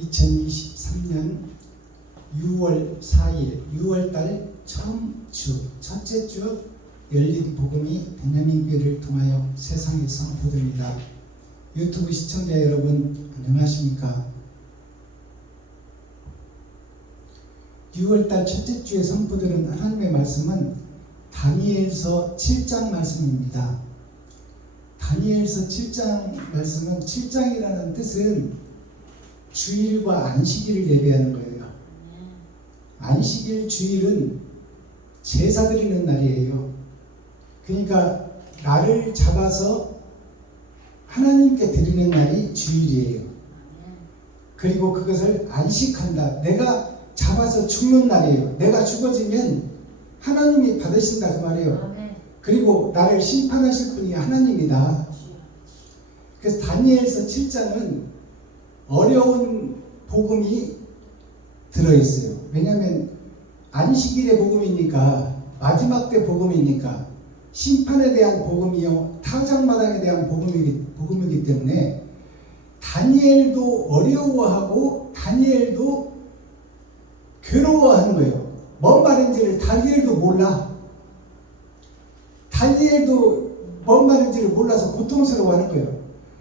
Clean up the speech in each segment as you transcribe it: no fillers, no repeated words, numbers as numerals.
2023년 6월 4일 6월달 처음 주 첫째 주 열린 복음이 베냐민교회를 통하여 세상에 선포됩니다. 유튜브 시청자 여러분 안녕하십니까? 6월달 첫째 주에 선포되는 하나님의 말씀은 다니엘서 7장 말씀입니다. 다니엘서 7장 말씀은 7장이라는 뜻은 주일과 안식일을 예배하는 거예요. 안식일 주일은 제사 드리는 날이에요. 그러니까 나를 잡아서 하나님께 드리는 날이 주일이에요. 그리고 그것을 안식한다. 내가 잡아서 죽는 날이에요. 내가 죽어지면 하나님이 받으신다 그 말이에요. 그리고 나를 심판하실 분이 하나님이다. 그래서 다니엘서 7장은 어려운 복음이 들어있어요. 왜냐하면 안식일의 복음이니까, 마지막 때 복음이니까, 심판에 대한 복음이요 타작마당에 대한 복음이기 때문에 다니엘도 어려워하고 다니엘도 괴로워하는 거예요. 뭔 말인지를 다니엘도 몰라. 다니엘도 뭔 말인지를 몰라서 고통스러워하는 거예요.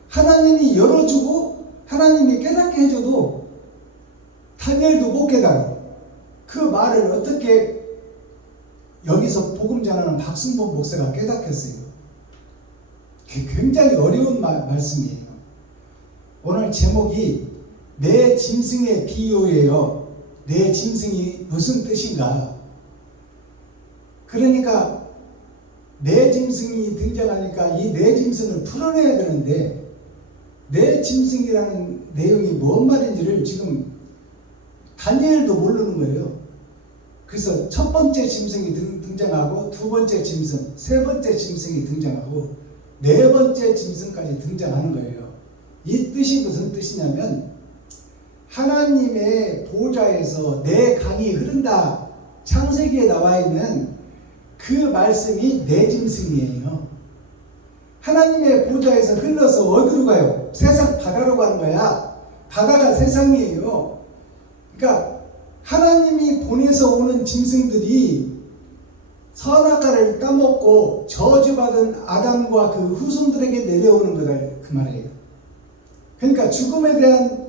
하나님이 열어주고 하나님이 깨닫게 해줘도 다니엘도 못 깨달아. 그 말을 어떻게 여기서 복음 전하는 박승범 목사가 깨닫겠어요? 굉장히 어려운 말씀이에요. 오늘 제목이 내 짐승의 비유예요. 내 짐승이 무슨 뜻인가? 그러니까 내 짐승이 등장하니까 이 내 짐승을 풀어내야 되는데 내 짐승이라는 내용이 뭔 말인지를 지금 다니엘도 모르는 거예요. 그래서 첫 번째 짐승이 등장하고 두 번째 짐승, 세 번째 짐승이 등장하고 네 번째 짐승까지 등장하는 거예요. 이 뜻이 무슨 뜻이냐면 하나님의 보좌에서 내 강이 흐른다. 창세기에 나와 있는 그 말씀이 내 짐승이에요. 하나님의 보좌에서 흘러서 어디로 가요? 세상 바다로 가는 거야. 바다가 세상이에요. 그러니까 하나님이 보내서 오는 짐승들이 선악과를 따먹고 저주받은 아담과 그 후손들에게 내려오는 거다 그 말이에요. 그러니까 죽음에 대한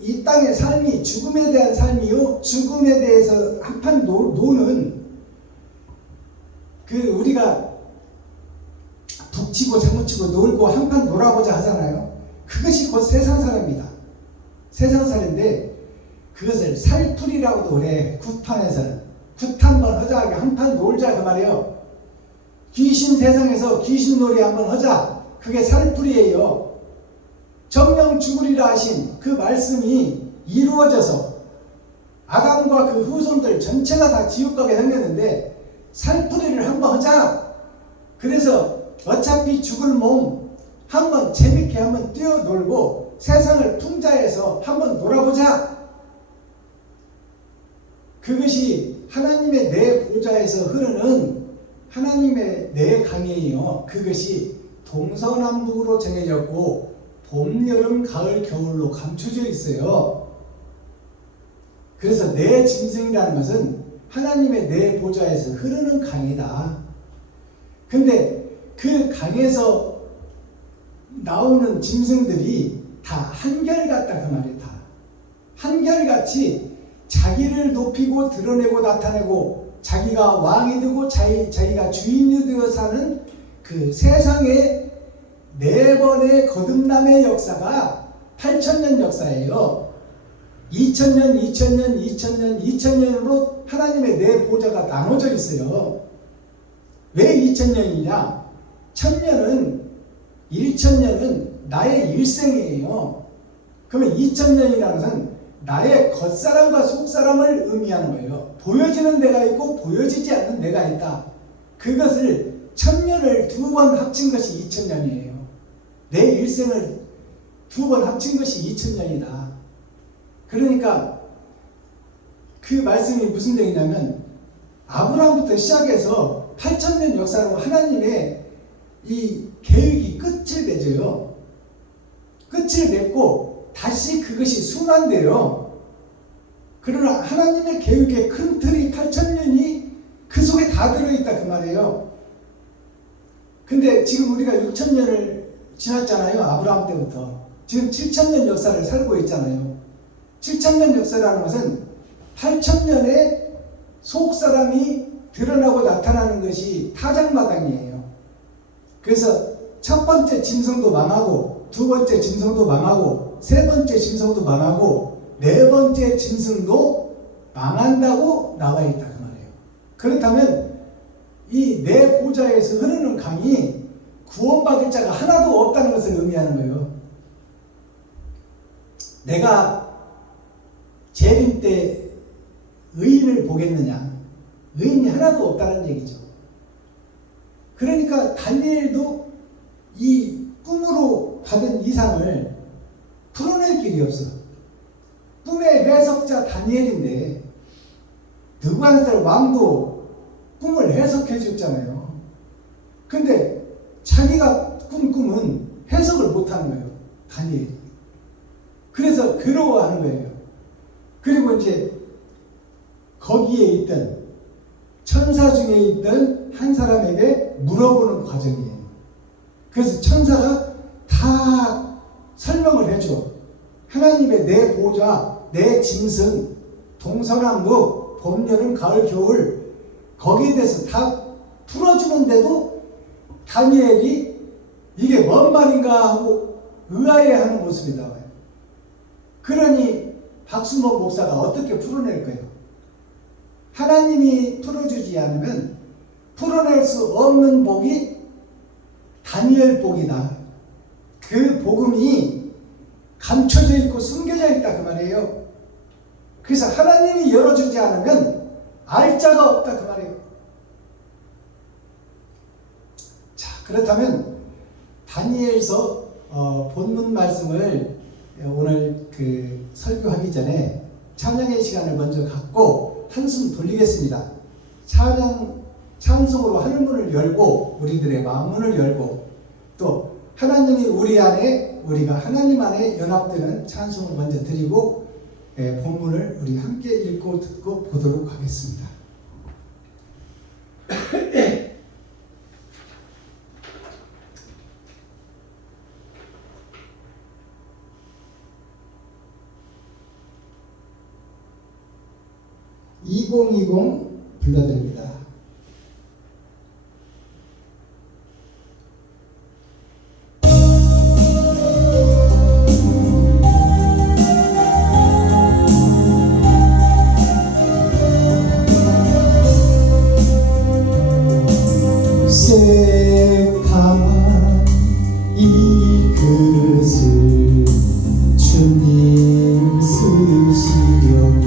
이 땅의 삶이 죽음에 대한 삶이요 죽음에 대해서 한판 노는 우리가 북치고 장구치고 놀고 한판 놀아보자 하잖아요. 그것이 곧 세상살입니다. 세상살인데 그것을 살풀이라고도 그래. 굿판에서는 굿 한번 하자, 한판 놀자 그 말이에요. 귀신 세상에서 귀신놀이 한번 하자. 그게 살풀이에요. 정령 죽으리라 하신 그 말씀이 이루어져서 아담과 그 후손들 전체가 다 지옥 가게 생겼는데 살풀이를 한번 하자. 그래서 어차피 죽을 몸 한번 재밌게 한번 뛰어놀고 세상을 풍자해서 한번 놀아보자. 그것이 하나님의 내 보좌에서 흐르는 하나님의 내 강이에요. 그것이 동서남북으로 정해졌고 봄, 여름, 가을, 겨울로 감춰져 있어요. 그래서 내 짐승이라는 것은 하나님의 내 보좌에서 흐르는 강이다. 근데 그 강에서 나오는 짐승들이 다 한결같다 그 말이에요. 다 한결같이 자기를 높이고 드러내고 나타내고 자기가 왕이 되고 자기가 주인이 되어 사는 그 세상의 네 번의 거듭남의 역사가 8000년 역사예요. 2000년, 2000년, 2000년, 2000년으로 하나님의 내 보좌가 나눠져 있어요. 왜 2000년이냐? 1000년은 나의 일생이에요. 그러면 2000년이라는 것은 나의 겉사람과 속사람을 의미하는 거예요. 보여지는 내가 있고 보여지지 않는 내가 있다. 그것을 1000년을 두 번 합친 것이 2000년이에요. 내 일생을 두 번 합친 것이 2000년이다. 그러니까 그 말씀이 무슨 얘기냐면 아브라함부터 시작해서 8000년 역사로 하나님의 이 계획이 끝을 맺어요. 끝을 맺고 다시 그것이 순환돼요. 그러나 하나님의 계획의 큰 틀이 8,000년이 그 속에 다 들어있다 그 말이에요. 근데 지금 우리가 6,000년을 지났잖아요. 아브라함 때부터. 지금 7,000년 역사를 살고 있잖아요. 7,000년 역사라는 것은 8,000년의 속사람이 드러나고 나타나는 것이 타작마당이에요. 그래서 첫 번째 짐승도 망하고, 두 번째 짐승도 망하고, 세 번째 짐승도 망하고, 네 번째 짐승도 망한다고 나와 있다 그 말이에요. 그렇다면 이 네 보좌에서 흐르는 강이 구원받을 자가 하나도 없다는 것을 의미하는 거예요. 내가 재림 때 의인을 보겠느냐? 의인이 하나도 없다는 얘기죠. 그러니까 다니엘도 이 꿈으로 받은 이상을 풀어낼 길이 없어. 꿈의 해석자 다니엘인데 느부갓네살 왕도 꿈을 해석해 줬잖아요. 근데 자기가 꾼 꿈은 해석을 못하는 거예요. 다니엘이. 그래서 괴로워하는 거예요. 그리고 이제 거기에 있던 천사 중에 있던 한 사람에게 물어보는 과정이에요. 그래서 천사가 다 설명을 해줘. 하나님의 네 보좌, 네 짐승, 동서남북, 봄, 여름, 가을, 겨울 거기에 대해서 다 풀어주는데도 다니엘이 이게 뭔 말인가 하고 의아해하는 모습이 나와요. 그러니 박수모 목사가 어떻게 풀어낼 거예요? 하나님이 풀어주지 않으면 풀어낼 수 없는 복이 다니엘 복이다. 그 복음이 감춰져 있고 숨겨져 있다 그 말이에요. 그래서 하나님이 열어주지 않으면 알 자가 없다 그 말이에요. 자, 그렇다면 다니엘서 본문 말씀을 오늘 설교하기 전에 찬양의 시간을 먼저 갖고 한숨 돌리겠습니다. 찬송으로 하늘문을 열고 우리들의 마음문을 열고 또 하나님이 우리 안에 우리가 하나님 안에 연합되는 찬송을 먼저 드리고 본문을 우리 함께 읽고 듣고 보도록 하겠습니다. (2020) 불러드립니다. 새파만 이 그릇을 주님 쓰시려고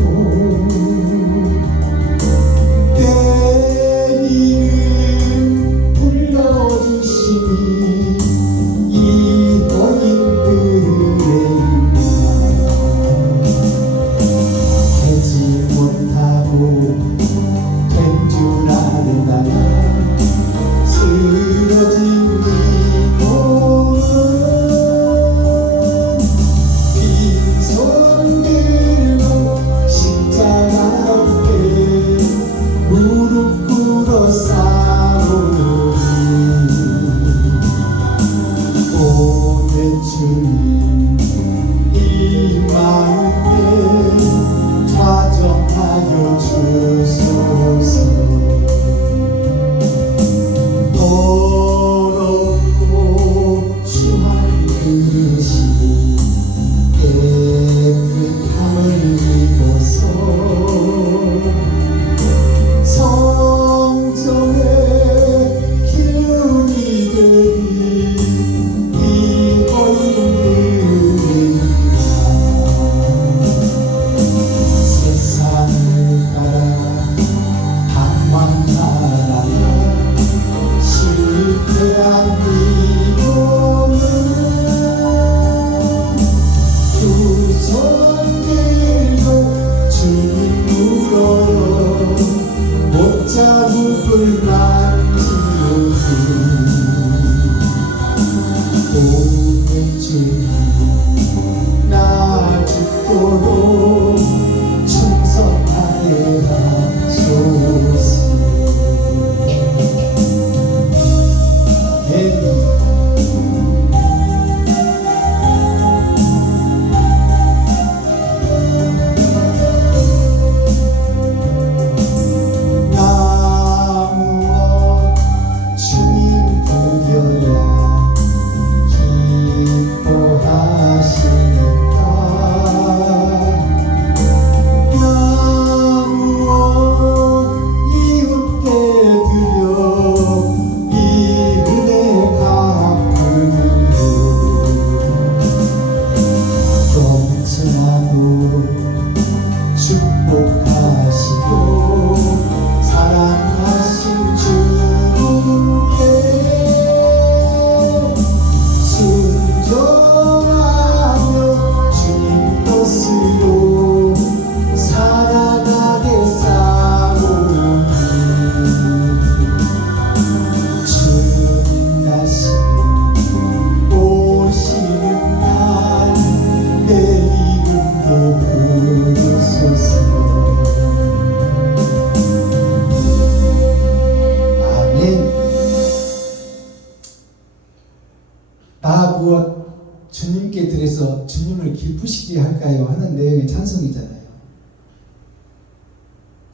무엇으로 주님을 기쁘시게 할까요? 하는 내용의 찬송이잖아요.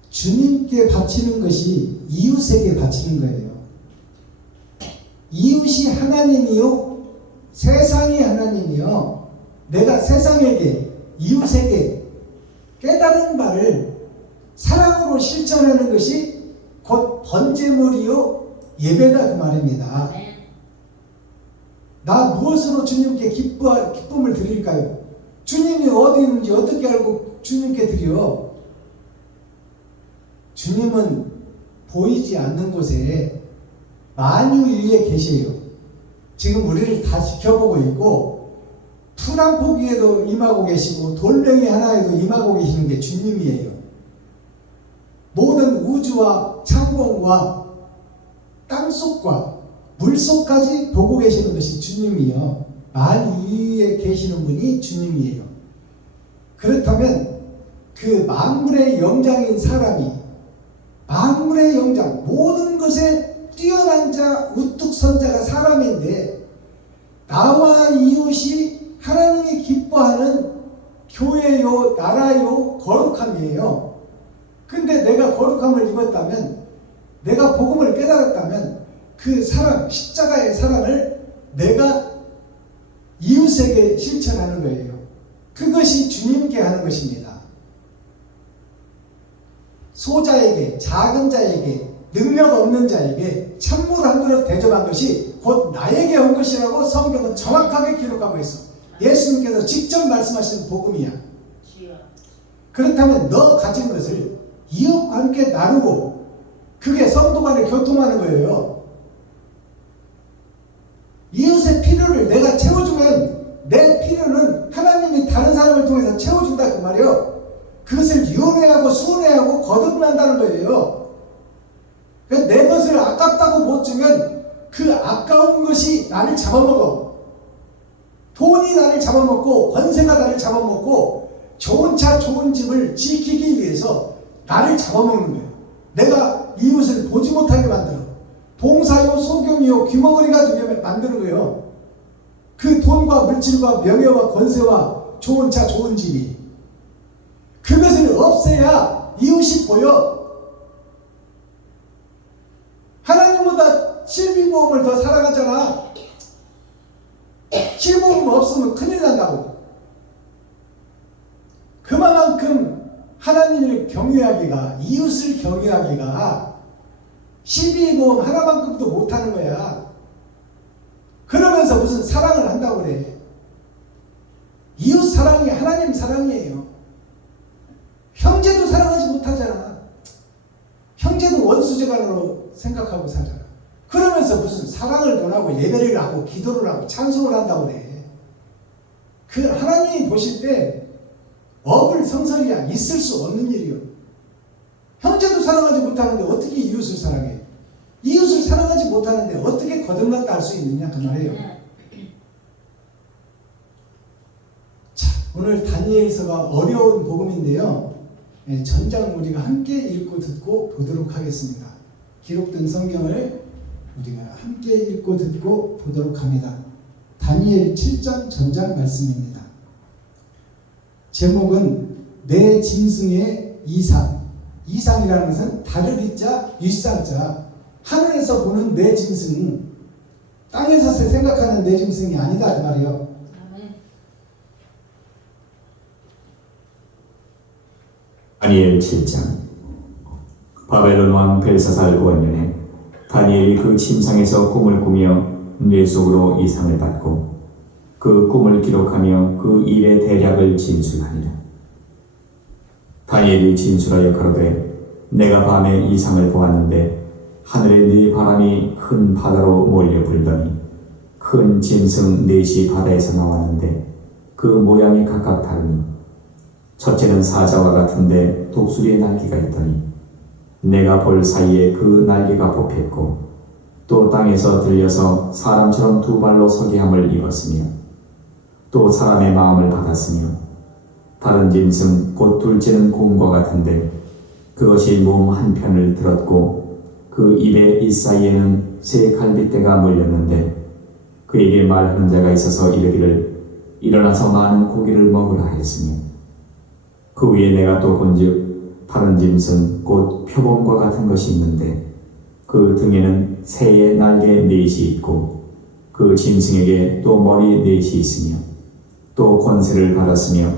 주님께 바치는 것이 이웃에게 바치는 거예요. 이웃이 하나님이요, 세상이 하나님이요. 내가 세상에게, 이웃에게 깨달은 바를 사랑으로 실천하는 것이 곧 번제물이요 예배다 그 말입니다. 나 무엇으로 주님께 기쁨을 드릴까요? 주님이 어디 있는지 어떻게 알고 주님께 드려? 주님은 보이지 않는 곳에 만유 위에 계세요. 지금 우리를 다 지켜보고 있고 풀 한 포기에도 임하고 계시고 돌멩이 하나에도 임하고 계시는 게 주님이에요. 모든 우주와 창공과 땅속과 물속까지 보고 계시는 것이 주님이요. 만유 위에 계시는 분이 주님이에요. 그렇다면 그 만물의 영장인 사람이, 만물의 영장, 모든 것에 뛰어난 자, 우뚝 선 자가 사람인데, 나와 이웃이 하나님이 기뻐하는 교회요, 나라요, 거룩함이에요. 근데 내가 거룩함을 입었다면, 내가 복음을 깨달았다면, 그 사랑, 십자가의 사랑을 내가 이웃에게 실천하는 거예요. 그것이 주님께 하는 것입니다. 소자에게, 작은 자에게, 능력 없는 자에게 찬물 한 그릇 대접한 것이 곧 나에게 온 것이라고 성경은 정확하게 기록하고 있어. 예수님께서 직접 말씀하시는 복음이야. 그렇다면 너 가진 것을 이웃과 함께 나누고, 그게 성도 간에 교통하는 거예요. 이웃의 필요를 내가 채워주면 내 필요는 하나님이 다른 사람을 통해서 채워준다 그 말이에요. 그것을 윤회하고 순회하고 거듭난다는 거예요. 내 것을 아깝다고 못 주면 그 아까운 것이 나를 잡아먹어. 돈이 나를 잡아먹고 권세가 나를 잡아먹고 좋은 차 좋은 집을 지키기 위해서 나를 잡아먹는 거예요. 내가 이웃을 보지 못하게 만들어. 봉사요 소경이요 귀머거리가 되게 만드는 거예요. 그 돈과 물질과 명예와 권세와 좋은 차 좋은 집이, 그것을 없애야 이웃이 보여. 하나님보다 실비보험을 더 사랑하잖아. 실비보험 없으면 큰일 난다고. 그만큼 하나님을 경외하기가, 이웃을 경외하기가 실비보험 하나만큼도 못하는 거야. 그러면서 무슨 사랑을 한다고 그래. 이웃 사랑이 하나님 사랑이에요. 형제도 사랑하지 못하잖아. 형제도 원수재간으로 생각하고 살잖아. 그러면서 무슨 사랑을 권하고 예배를 하고 기도를 하고 찬송을 한다고 그래. 그 하나님이 보실 때 어불성설이야. 있을 수 없는 일이요. 형제도 사랑하지 못하는데 어떻게 이웃을 사랑해? 이웃을 사랑하지 못하는데 어떻게 거듭났다 할 수 있느냐 그 말이에요. 자, 오늘 다니엘서가 어려운 복음인데요. 전장 우리가 함께 읽고 듣고 보도록 하겠습니다. 기록된 성경을 우리가 함께 읽고 듣고 보도록 합니다. 다니엘 7장 전장 말씀입니다. 제목은 내 짐승의 이상. 이상이라는 것은 다르리자 윗상자, 하늘에서 보는 내 짐승, 땅에서 생각하는 내 짐승이 아니다 그 말이에요. 다니엘 7장. 바벨론 왕 벨사살 5년에 다니엘이 그 침상에서 꿈을 꾸며 뇌 속으로 이상을 받고 그 꿈을 기록하며 그 일의 대략을 진술하니라. 다니엘이 진술하여 가로되 내가 밤에 이상을 보았는데 하늘에 네 바람이 큰 바다로 몰려 불더니 큰 짐승 넷이 바다에서 나왔는데 그 모양이 각각 다르니 첫째는 사자와 같은데 독수리의 날개가 있더니 내가 볼 사이에 그 날개가 뽑혔고 또 땅에서 들려서 사람처럼 두 발로 서게 함을 입었으며 또 사람의 마음을 받았으며 다른 짐승 곧 둘째는 곰과 같은데 그것이 몸 한편을 들었고 그 입의 잇사이에는 새 갈빗대가 물렸는데 그에게 말하는 자가 있어서 이르기를 일어나서 많은 고기를 먹으라 하였으며 그 위에 내가 또 본즉 다른 짐승 곧 표범과 같은 것이 있는데 그 등에는 새의 날개 넷이 있고 그 짐승에게 또 머리 넷이 있으며 또 권세를 받았으며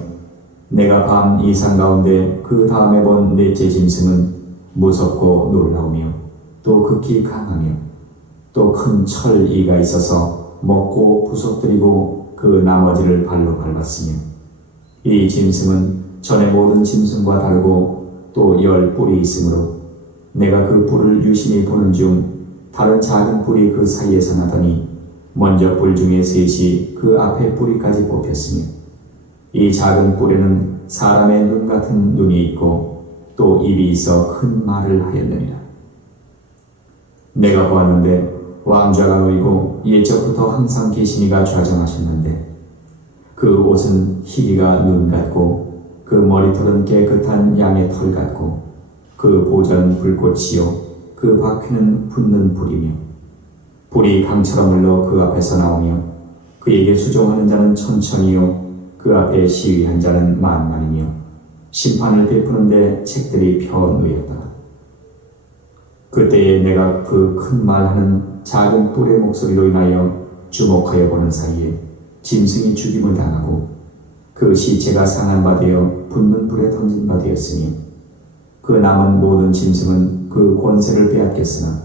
내가 밤 이상 가운데 그 다음에 본 넷째 짐승은 무섭고 놀라우며 또 극히 강하며 또 큰 철 이가 있어서 먹고 부서뜨리고 그 나머지를 발로 밟았으며 이 짐승은 전에 모든 짐승과 다르고 또 10뿔이 있으므로 내가 그 뿔을 유심히 보는 중 다른 작은 뿔이 그 사이에서 나더니 먼저 뿔 중에 셋이 그 앞에 뿌리까지 뽑혔으며 이 작은 뿔에는 사람의 눈 같은 눈이 있고 또 입이 있어 큰 말을 하였느니라. 내가 보았는데 왕좌가 놓이고 옛적부터 항상 계시니가 좌정하셨는데 그 옷은 희리가 눈 같고 그 머리털은 깨끗한 양의 털 같고 그 보전 불꽃이요 그 바퀴는 붙는 불이며 불이 강처럼 흘러 그 앞에서 나오며 그에게 수종하는 자는 천천히요 그 앞에 시위한 자는 만만이며 심판을 베푸는데 책들이 펴 놓였다. 그때에 내가 그 큰 말하는 작은 뿔의 목소리로 인하여 주목하여 보는 사이에 짐승이 죽임을 당하고 그 시체가 상한 바 되어 붙는 불에 던진 바 되었으니 그 남은 모든 짐승은 그 권세를 빼앗겼으나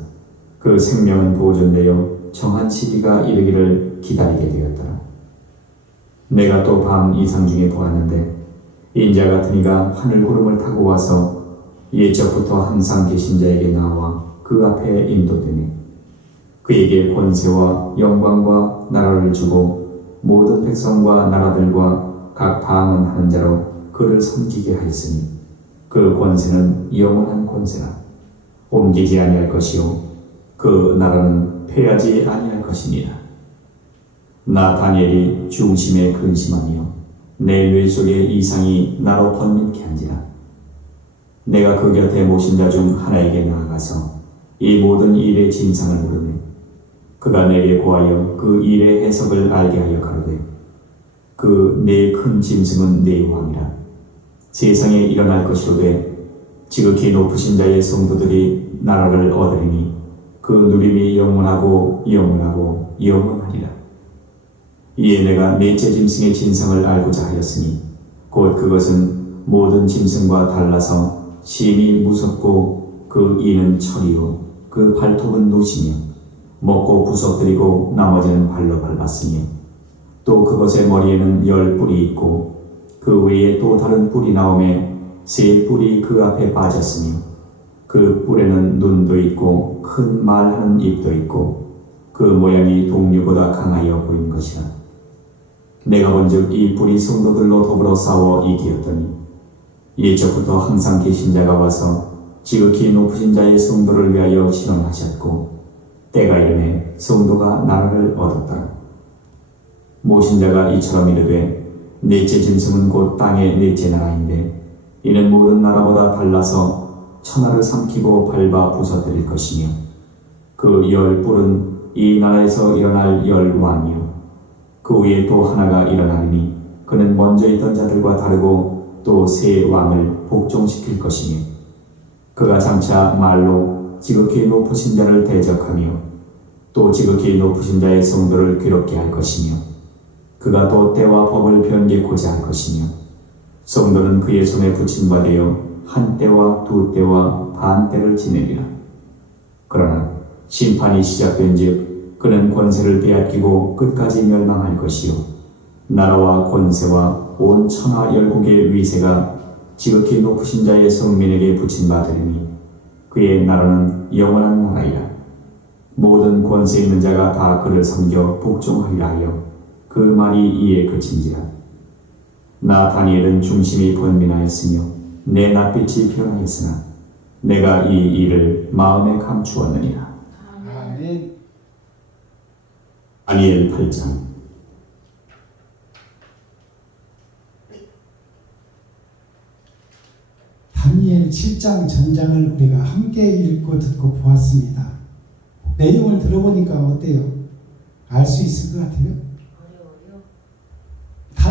그 생명은 보존되어 정한 시기가 이르기를 기다리게 되었더라. 내가 또 밤 이상 중에 보았는데 인자 같은 이가 하늘 구름을 타고 와서 옛적부터 항상 계신 자에게 나와 그 앞에 인도되니 그에게 권세와 영광과 나라를 주고 모든 백성과 나라들과 각 방언 하는 자로 그를 섬기게 하였으니 그 권세는 영원한 권세라. 옮기지 아니할 것이요 그 나라는 패하지 아니할 것이니라. 나 다니엘이 중심에 근심하며 내 뇌 속에 이상이 나로 번민케 한지라. 내가 그 곁에 모신 자 중 하나에게 나아가서 이 모든 일의 진상을 물으며 그가 내게 고하여 그 일의 해석을 알게 하여 가로되 그 네 큰 짐승은 네 왕이라. 세상에 일어날 것이로되 지극히 높으신 자의 성도들이 나라를 얻으리니 그 누림이 영원하고 영원하고 영원하리라. 이에 내가 넷째 짐승의 진상을 알고자 하였으니 곧 그것은 모든 짐승과 달라서 심히 무섭고 그 이는 철이요 그 발톱은 노시며 먹고 부서뜨리고 나머지는 발로 밟았으며 또 그것의 머리에는 10뿔이 있고 그 외에 또 다른 뿔이 나오매 3뿔이 그 앞에 빠졌으며 그 뿔에는 눈도 있고 큰 말하는 입도 있고 그 모양이 동류보다 강하여 보인 것이라. 내가 본즉 이 뿔이 성도들로 더불어 싸워 이기었더니 옛적부터 항상 계신 자가 와서 지극히 높으신 자의 성도를 위하여 신원하셨고 때가 이르매 성도가 나라를 얻었더라. 모신 자가 이처럼 이르되 넷째 짐승은 곧 땅의 넷째 나라인데 이는 모든 나라보다 달라서 천하를 삼키고 밟아 부서뜨릴 것이며 그 10뿔은 이 나라에서 일어날 10왕이요 그 위에 또 하나가 일어나리니 그는 먼저 있던 자들과 다르고 또 새 왕을 복종시킬 것이며 그가 장차 말로 지극히 높으신 자를 대적하며 또 지극히 높으신 자의 성도를 괴롭게 할 것이며 그가 또 때와 법을 변개코자 할 것이며 성도는 그의 손에 붙임 바 되어 한 때와 두 때와 반 때를 지내리라. 그러나 심판이 시작된 즉 그는 권세를 빼앗기고 끝까지 멸망할 것이요 나라와 권세와 온 천하 열국의 위세가 지극히 높으신 자의 성민에게 붙임 바 되리니 그의 나라는 영원한 나라이라. 모든 권세 있는 자가 다 그를 섬겨 복종하리라 하여 그 말이 이에 그친지라. 나 다니엘은 중심이 번민하였으며 내 낯빛이 변하였으나 내가 이 일을 마음에 감추었느니라. 아멘. 다니엘 8장. 다니엘 7장 전장을 우리가 함께 읽고 듣고 보았습니다. 내용을 들어보니까 어때요? 알 수 있을 것 같아요?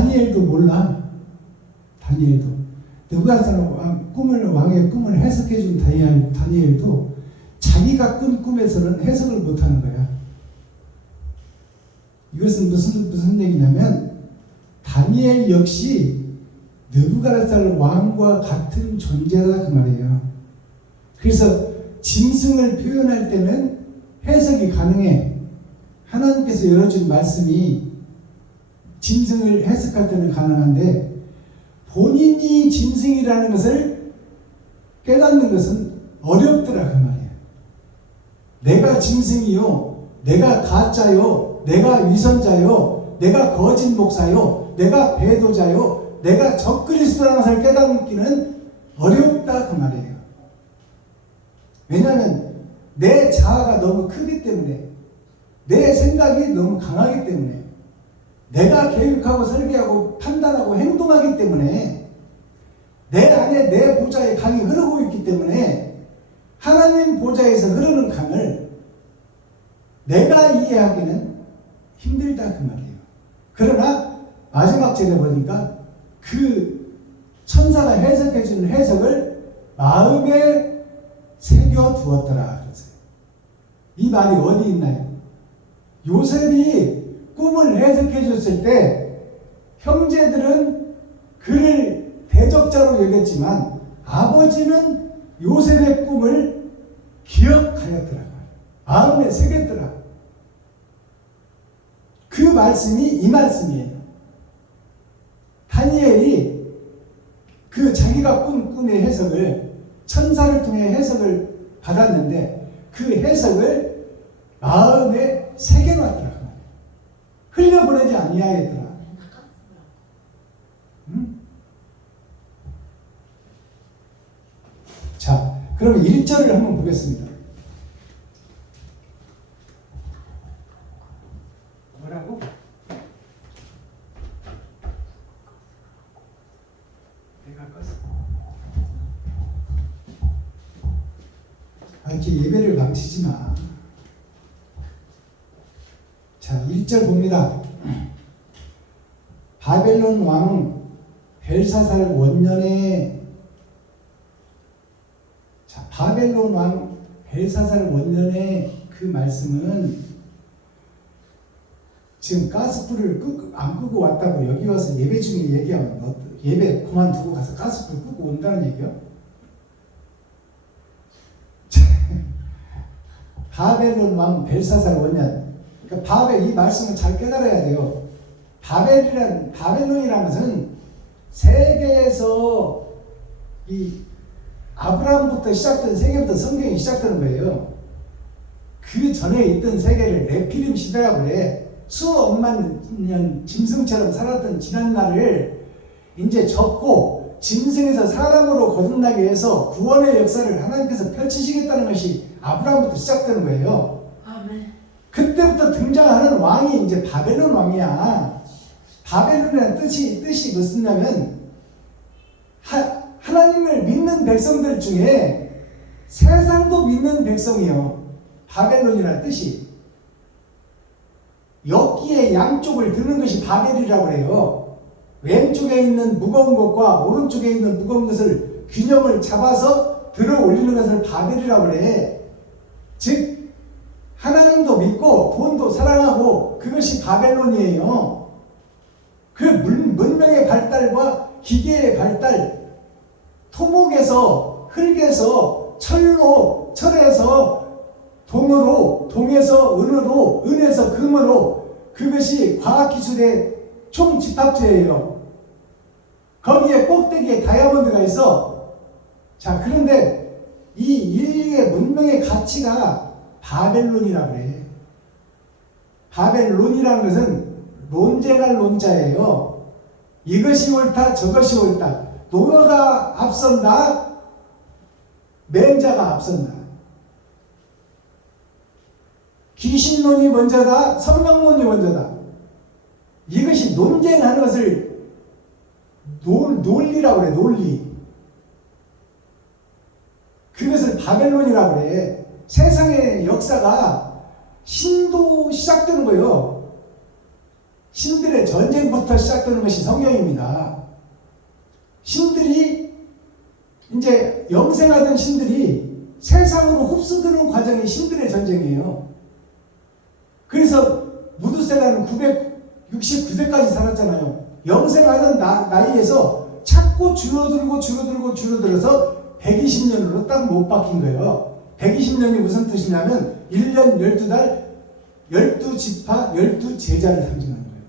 다니엘도 몰라. 다니엘도. 느부갓네살 왕의 꿈을 해석해 준 다니엘도 자기가 꾼 꿈에서는 해석을 못하는 거야. 이것은 무슨 얘기냐면 다니엘 역시 느부갓네살 왕과 같은 존재다 그 말이에요. 그래서 짐승을 표현할 때는 해석이 가능해. 하나님께서 열어준 말씀이 짐승을 해석할 때는 가능한데 본인이 짐승이라는 것을 깨닫는 것은 어렵더라 그 말이에요. 내가 짐승이요, 내가 가짜요, 내가 위선자요, 내가 거짓 목사요, 내가 배도자요, 내가 적그리스도라는 것을 깨닫기는 어렵다 그 말이에요. 왜냐하면 내 자아가 너무 크기 때문에, 내 생각이 너무 강하기 때문에, 내가 계획하고 설계하고 판단하고 행동하기 때문에, 내 안에 내 보좌의 강이 흐르고 있기 때문에 하나님 보좌에서 흐르는 강을 내가 이해하기는 힘들다 그 말이에요. 그러나 마지막 절에 보니까 그 천사가 해석해 주는 해석을 마음에 새겨 두었더라 그랬어요. 이 말이 어디 있나요? 요셉이 꿈을 해석해 줬을 때 형제들은 그를 대적자로 여겼지만 아버지는 요셉의 꿈을 기억하였더라. 마음에 새겼더라. 그 말씀이 이 말씀이에요. 다니엘이 그 자기가 꾼 꿈의 해석을 천사를 통해 해석을 받았는데 그 해석을 마음에 새겨놨더라. 흘려보내지 아니하였더라. 자, 그럼 1절을 한번 보겠습니다. 뭐라고? 내가 껐어. 이렇게 예배를 망치지 마. 자, 1절 봅니다. 바벨론 왕 벨사살 원년에, 자, 바벨론 왕 벨사살 원년에 그 말씀은 지금 가스불을 안 끄고 왔다고 여기 와서 예배 중에 얘기하면 예배 그만두고 가서 가스불 끄고 온다는 얘기요? 바벨론 왕 벨사살 원년. 그러니까 이 말씀을 잘 깨달아야 돼요. 바벨론이라는 것은 세계에서 이 아브라함부터 시작된 세계부터 성경이 시작되는 거예요. 그 전에 있던 세계를 네피림 시대라고 그래. 수억만 년 짐승처럼 살았던 지난 날을 이제 접고 짐승에서 사람으로 거듭나게 해서 구원의 역사를 하나님께서 펼치시겠다는 것이 아브라함부터 시작되는 거예요. 아멘. 그때부터 등장하는 왕이 이제 바벨론 왕이야. 바벨론이라는 뜻이 무슨 냐면 하나님을 믿는 백성들 중에 세상도 믿는 백성이요. 바벨론이라는 뜻이. 역기의 양쪽을 드는 것이 바벨이라고 해요. 왼쪽에 있는 무거운 것과 오른쪽에 있는 무거운 것을 균형을 잡아서 들어 올리는 것을 바벨이라고 그래. 즉 하나님도 믿고 돈도 사랑하고 그것이 바벨론이에요. 그 문명의 발달과 기계의 발달, 토목에서 흙에서 철로, 철에서 동으로, 동에서 은으로, 은에서 금으로, 그것이 과학기술의 총집합체예요. 거기에 꼭대기에 다이아몬드가 있어. 자, 그런데 이 인류의 문명의 가치가 바벨론이라고 그래. 바벨론이라는 것은 논쟁할 논자예요. 이것이 옳다, 저것이 옳다. 노아가 앞선다, 맹자가 앞선다. 귀신론이 먼저다, 성령론이 먼저다. 이것이 논쟁하는 것을 논리라고 그래, 논리. 그것을 바벨론이라고 그래. 세상의 역사가 신도 시작되는 거예요. 신들의 전쟁부터 시작되는 것이 성경입니다. 신들이 이제 영생하던 신들이 세상으로 흡수되는 과정이 신들의 전쟁이에요. 그래서 무두세라는 969세까지 살았잖아요. 영생하던 나이에서 자꾸 줄어들어서 120년으로 딱 못 바뀐 거예요. 120년이 무슨 뜻이냐면 1년 12달 12지파 12제자를 상징하는 거예요.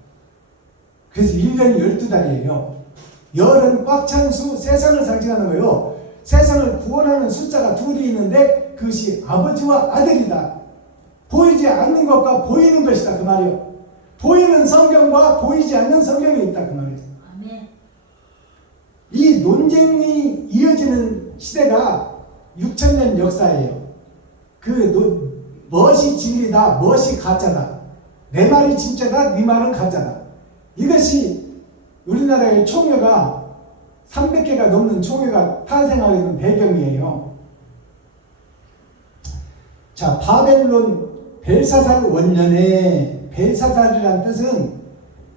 그래서 1년이 12달이에요. 열은 꽉 찬 수, 세상을 상징하는 거예요. 세상을 구원하는 숫자가 둘이 있는데 그것이 아버지와 아들이다. 보이지 않는 것과 보이는 것이다 그 말이에요. 보이는 성경과 보이지 않는 성경이 있다 그 말이에요. 아멘. 이 논쟁이 이어지는 시대가 6,000년 역사예요. 무엇이 진리다, 무엇이 가짜다, 내 말이 진짜다, 네 말은 가짜다. 이것이 우리나라의 총회가 300개가 넘는 총회가 탄생하게 된 배경이에요. 자, 바벨론 벨사살 원년에, 벨사살이라는 뜻은,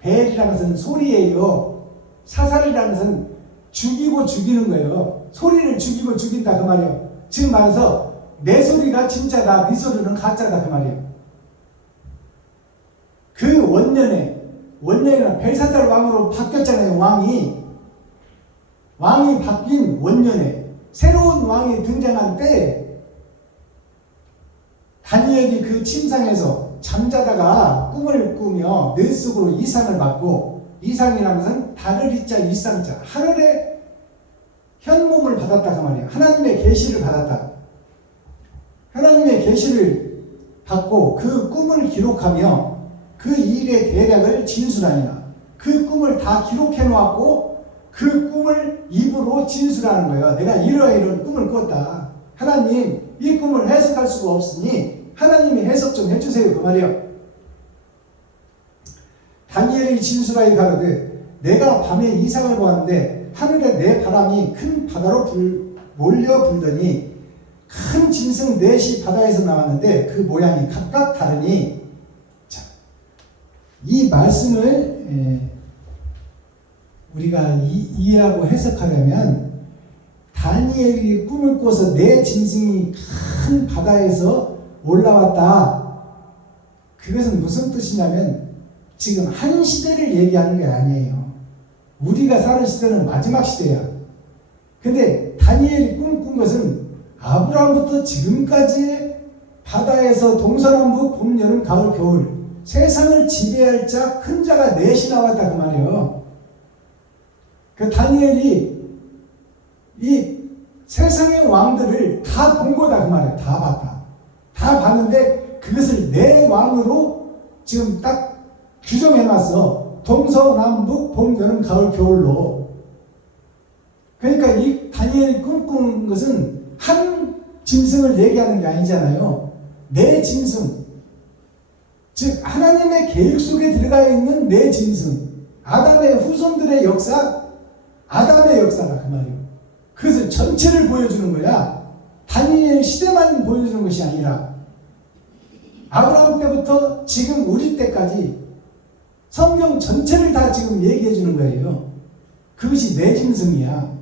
벨이라는 것은 소리예요. 사살이라는 것은 죽이고 죽이는 거예요. 소리를 죽이고 죽인다 그 말이에요. 즉 말해서 내 소리가 진짜다, 네 소리는 가짜다 그 말이에요. 그 원년에는 벨사살 왕으로 바뀌었잖아요. 왕이 바뀐 원년에 새로운 왕이 등장한 때 다니엘이 그 침상에서 잠자다가 꿈을 꾸며 뇌 속으로 이상을 받고, 이상이라는 것은 달을 이자 일상자, 하늘의 현몸을 받았다 그 말이에요. 하나님의 계시를 받았다. 하나님의 계시를 받고 그 꿈을 기록하며 그 일의 대략을 진술하니라. 그 꿈을 다 기록해 놓았고 그 꿈을 입으로 진술하는 거예요. 내가 이런 꿈을 꿨다. 하나님, 이 꿈을 해석할 수가 없으니 하나님이 해석 좀 해주세요 그 말이에요. 다니엘이 진술하여 가로되 내가 밤에 이상을 보았는데 하늘에 내 바람이 큰 바다로 몰려 불더니 큰 짐승 넷이 바다에서 나왔는데 그 모양이 각각 다르니, 자, 이 말씀을 우리가 이해하고 해석하려면 다니엘이 꿈을 꿔서 네 짐승이 큰 바다에서 올라왔다. 그것은 무슨 뜻이냐면 지금 한 시대를 얘기하는 게 아니에요. 우리가 사는 시대는 마지막 시대야. 근데 다니엘이 꿈꾼 것은 아브라함부터 지금까지 바다에서 동서남북 봄, 여름, 가을, 겨울 세상을 지배할 자, 큰 자가 넷이 나왔다 그 말이에요. 그 다니엘이 이 세상의 왕들을 다 본 거다 그 말이에요. 다 봤다. 다 봤는데 그것을 내 왕으로 지금 딱 규정해놨어. 동서남북 봄, 여름, 가을, 겨울로. 그러니까 이 다니엘이 꿈꾼 것은 한 짐승을 얘기하는 게 아니잖아요. 네 짐승. 즉 하나님의 계획 속에 들어가 있는 네 짐승. 아담의 후손들의 역사, 아담의 역사다 그 말이에요. 그것을 전체를 보여주는 거야. 다니엘 시대만 보여주는 것이 아니라 아브라함 때부터 지금 우리 때까지 성경 전체를 다 지금 얘기해 주는 거예요. 그것이 내 짐승이야.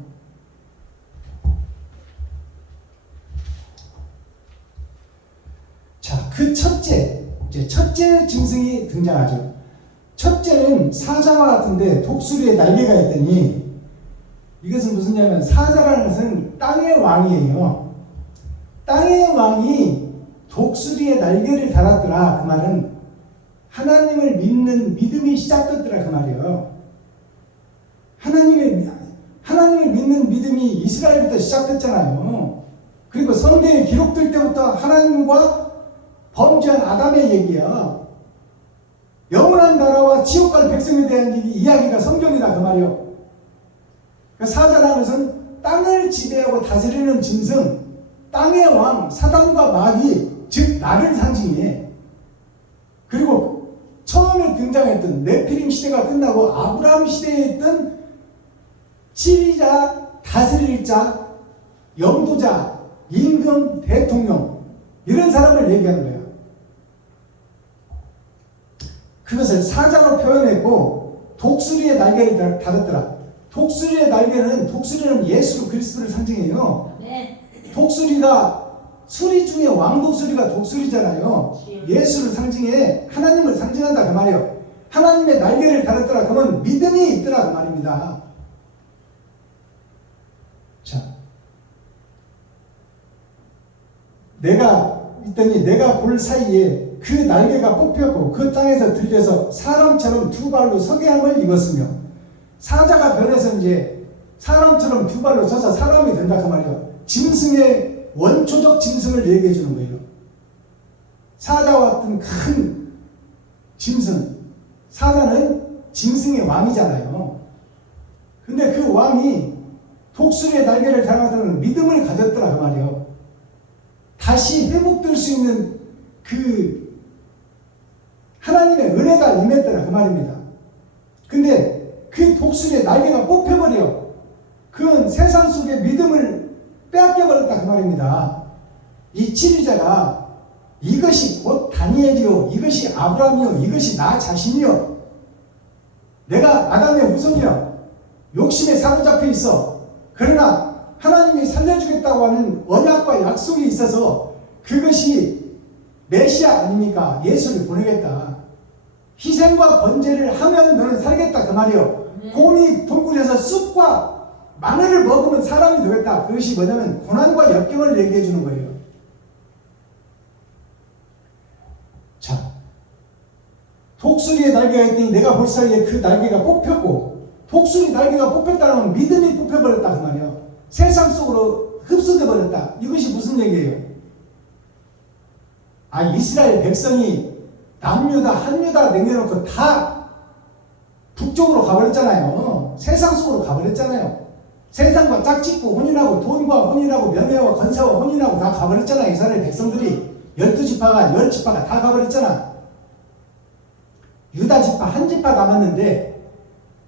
자, 그 첫째 짐승이 등장하죠. 첫째는 사자와 같은데 독수리에 날개가 있더니, 이것은 무슨 냐면 사자라는 것은 땅의 왕이에요. 땅의 왕이 독수리에 날개를 달았더라. 그 말은 하나님을 믿는 믿음이 시작됐더라 그 말이에요. 하나님을 믿는 믿음이 이스라엘부터 시작됐잖아요. 그리고 성경에 기록될 때부터 하나님과 범죄한 아담의 얘기야. 영원한 나라와 지옥 갈 백성에 대한 이야기가 성경이다 그 말이에요. 사자라는 것은 땅을 지배하고 다스리는 짐승, 땅의 왕, 사단과 마귀, 즉 나를 상징해. 그리고 처음에 등장했던 네피림 시대가 끝나고 아브라함 시대에 있던 지리자, 다스릴 자, 영도자, 임금, 대통령, 이런 사람을 얘기하는 거야. 그것을 사자로 표현했고 독수리의 날개를 달았더라. 독수리는 예수 그리스도를 상징해요. 독수리가 수리 중에 왕독수리가 독수리잖아요. 예수를 상징해 하나님을 상징한다 그 말이에요. 하나님의 날개를 달았더라 그러면 믿음이 있더라 그 말입니다. 자, 내가 볼 사이에 그 날개가 뽑혔고 그 땅에서 들려서 사람처럼 두 발로 서게 함을 입었으며, 사자가 변해서 이제 사람처럼 두 발로 서서 사람이 된다 그 말이에요. 짐승의 원초적 짐승을 얘기해 주는 거예요. 사자와 같은 큰 짐승, 사자는 짐승의 왕이잖아요. 근데 그 왕이 독수리의 날개를 달았다는 믿음을 가졌더라 그 말이에요. 다시 회복될 수 있는 그 하나님의 은혜가 임했더라 그 말입니다. 근데 그 독수리의 날개가 뽑혀버려. 그건 세상 속의 믿음을 빼앗겨버렸다 그 말입니다. 이 치리자가 이것이 곧 다니엘이요, 이것이 아브라함이요, 이것이 나 자신이요, 내가 아담의 후손이요, 욕심에 사로잡혀 있어. 그러나 하나님이 살려주겠다고 하는 언약과 약속이 있어서 그것이 메시아 아닙니까? 예수를 보내겠다. 희생과 번제를 하면 너는 살겠다 그 말이요. 곰이 동굴에서 쑥과 마늘을 먹으면 사람이 되겠다. 그것이 뭐냐면 고난과 역경을 얘기해 주는 거예요. 자, 독수리의 날개가 있더니 내가 볼 사이에 그 날개가 뽑혔고, 독수리 날개가 뽑혔다는 믿음이 뽑혀버렸다 그 말이에요. 세상 속으로 흡수돼 버렸다. 이것이 무슨 얘기예요? 이스라엘 백성이 남유다 한유다 남겨놓고 다 북쪽으로 가버렸잖아요. 세상 속으로 가버렸잖아요. 세상과 짝짓고 혼인하고 돈과 혼인하고 명예와 건세와 혼인하고 다 가버렸잖아요. 이스라엘 백성들이 12지파가 10지파가 다 가버렸잖아. 유다 지파 한 지파 남았는데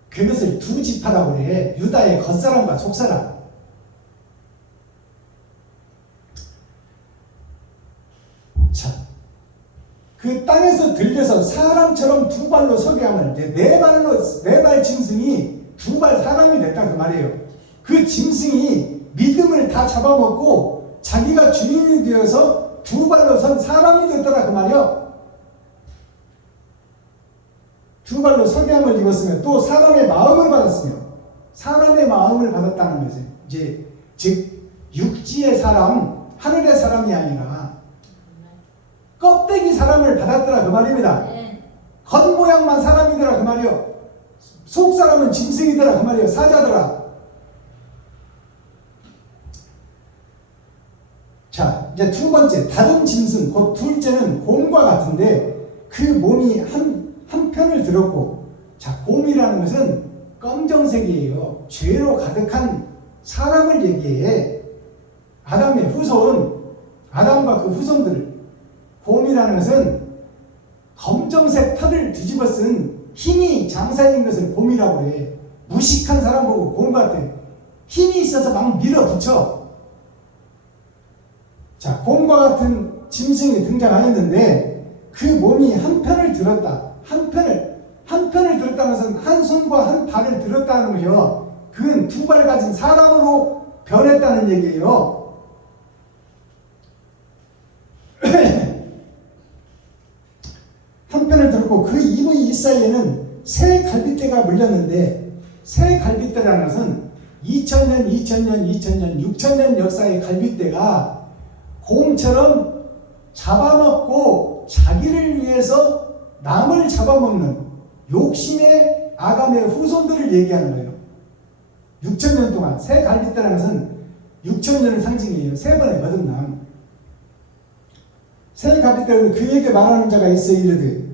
그것을 두 지파라고 그래. 유다의 겉사람과 속사람. 자, 그 땅에서 들려서 사람처럼 두 발로 서게 하면 네 발 짐승이 두 발 사람이 됐다 그 말이에요. 그 짐승이 믿음을 다 잡아먹고 자기가 주인이 되어서 두 발로 선 사람이 됐더라 그 말이에요. 두 발로 서게 함을 입었으며 또 사람의 마음을 받았으며, 사람의 마음을 받았다는 거지. 이제 즉 육지의 사람, 하늘의 사람이 아니라 껍데기 사람을 받았더라 그 말입니다. 겉모양만 사람이더라 그 말이요. 속 사람은 짐승이더라 그 말이요. 사자더라. 자, 이제 두 번째 다른 짐승, 곧 둘째는 곰과 같은데 그 몸이 한 편을 들었고, 자, 곰이라는 것은 검정색이에요. 죄로 가득한 사람을 얘기해. 아담의 후손, 아담과 그 후손들. 곰이라는 것은 검정색 털을 뒤집어 쓴 힘이 장사인 것을 곰이라고 그래. 무식한 사람 보고 곰 같아. 힘이 있어서 막 밀어붙여. 자, 곰과 같은 짐승이 등장하였는데 그 몸이 한 편을 들었다. 한 편을 들었다는 것은 한 손과 한 발을 들었다는 거죠. 그건 두 발 가진 사람으로 변했다는 얘기예요. 한 편을 들었고 그 이의 사이에는 새 갈빗대가 물렸는데, 새 갈빗대라는 것은 2000년, 6000년 역사의 갈빗대가 곰처럼 잡아먹고 자기를 위해서 남을 잡아먹는 욕심의 아담의 후손들을 얘기하는 거예요. 6000년 동안 새 갈빗대라는 것은 6000년을 상징해요. 세 번의 거듭남. 새 갈빗대는 그에게 말하는 자가 있어 이르되,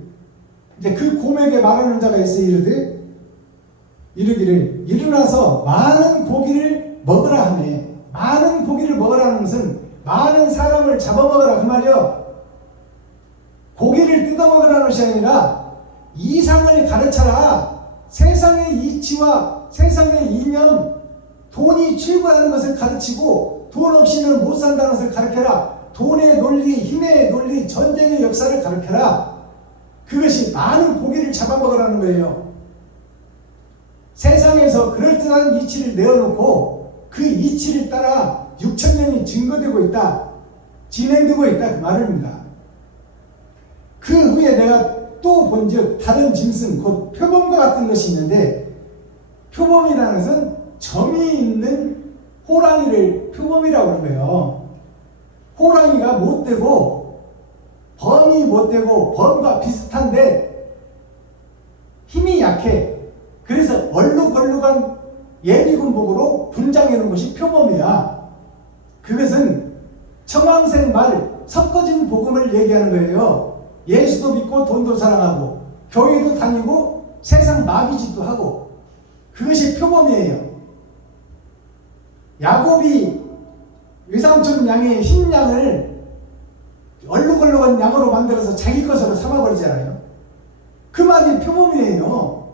이제 그 곰에게 말하는 자가 있어 이르되 이르기를 일어나서 많은 고기를 먹으라 하네. 많은 고기를 먹으라는 것은 많은 사람을 잡아먹으라 그 말이요. 고기를 뜯어먹으라는 것이 아니라 이상을 가르쳐라. 세상의 이치와 세상의 이념, 돈이 최고라는 것을 가르치고 돈 없이는 못 산다는 것을 가르쳐라. 돈의 논리, 힘의 논리, 전쟁의 역사를 가르쳐라. 그것이 많은 고기를 잡아먹으라는 거예요. 세상에서 그럴듯한 이치를 내어놓고 그 이치를 따라 6,000년이 증거되고 있다, 진행되고 있다, 그 말입니다. 그 후에 내가 또 본즉 다른 짐승 곧 표범과 같은 것이 있는데, 표범이라는 것은 점이 있는 호랑이를 표범이라고 하는 거예요. 호랑이가 못되고 범이 못되고 범과 비슷한데 힘이 약해. 그래서 얼룩얼룩한 예비군복으로 분장해 놓은 것이 표범이야. 그것은 청황생 말 섞어진 복음을 얘기하는 거예요. 예수도 믿고 돈도 사랑하고 교회도 다니고 세상 마귀짓도 하고, 그것이 표범이에요. 야곱이 외삼촌 양의 흰 양을 얼룩얼룩한 양으로 만들어서 자기 것으로 삼아버리잖아요. 그 말이 표범이에요.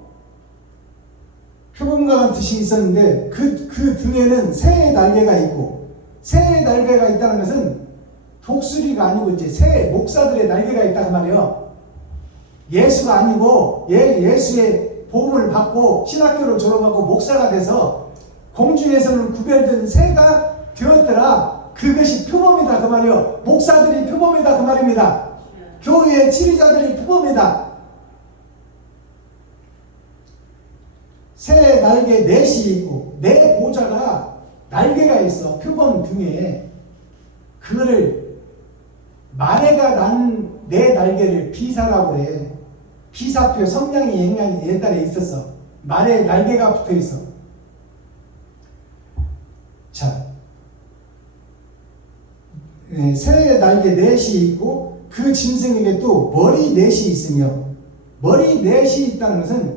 표범과 같은 뜻이 있었는데 그 등에는 새의 날개가 있고, 새의 날개가 있다는 것은 독수리가 아니고 이제 새 목사들의 날개가 있다고 말이에요. 예수가 아니고 예수의 복음을 받고 신학교를 졸업하고 목사가 돼서 공중에서는 구별된 새가 되었더라. 그것이 표범이다 그 말이요. 목사들이 표범이다 그 말입니다. 교회의 지휘자들이 표범이다. 새 날개 넷이 있고 네 보좌가 날개가 있어, 표범 등에. 그거를 마레가 난 네 날개를 비사라고 그래. 비사표 성냥이 옛날에 있었어. 말에 날개가 붙어 있어. 자, 새의 날개 넷이 있고 그 짐승에게 또 머리 넷이 있으며, 머리 넷이 있다는 것은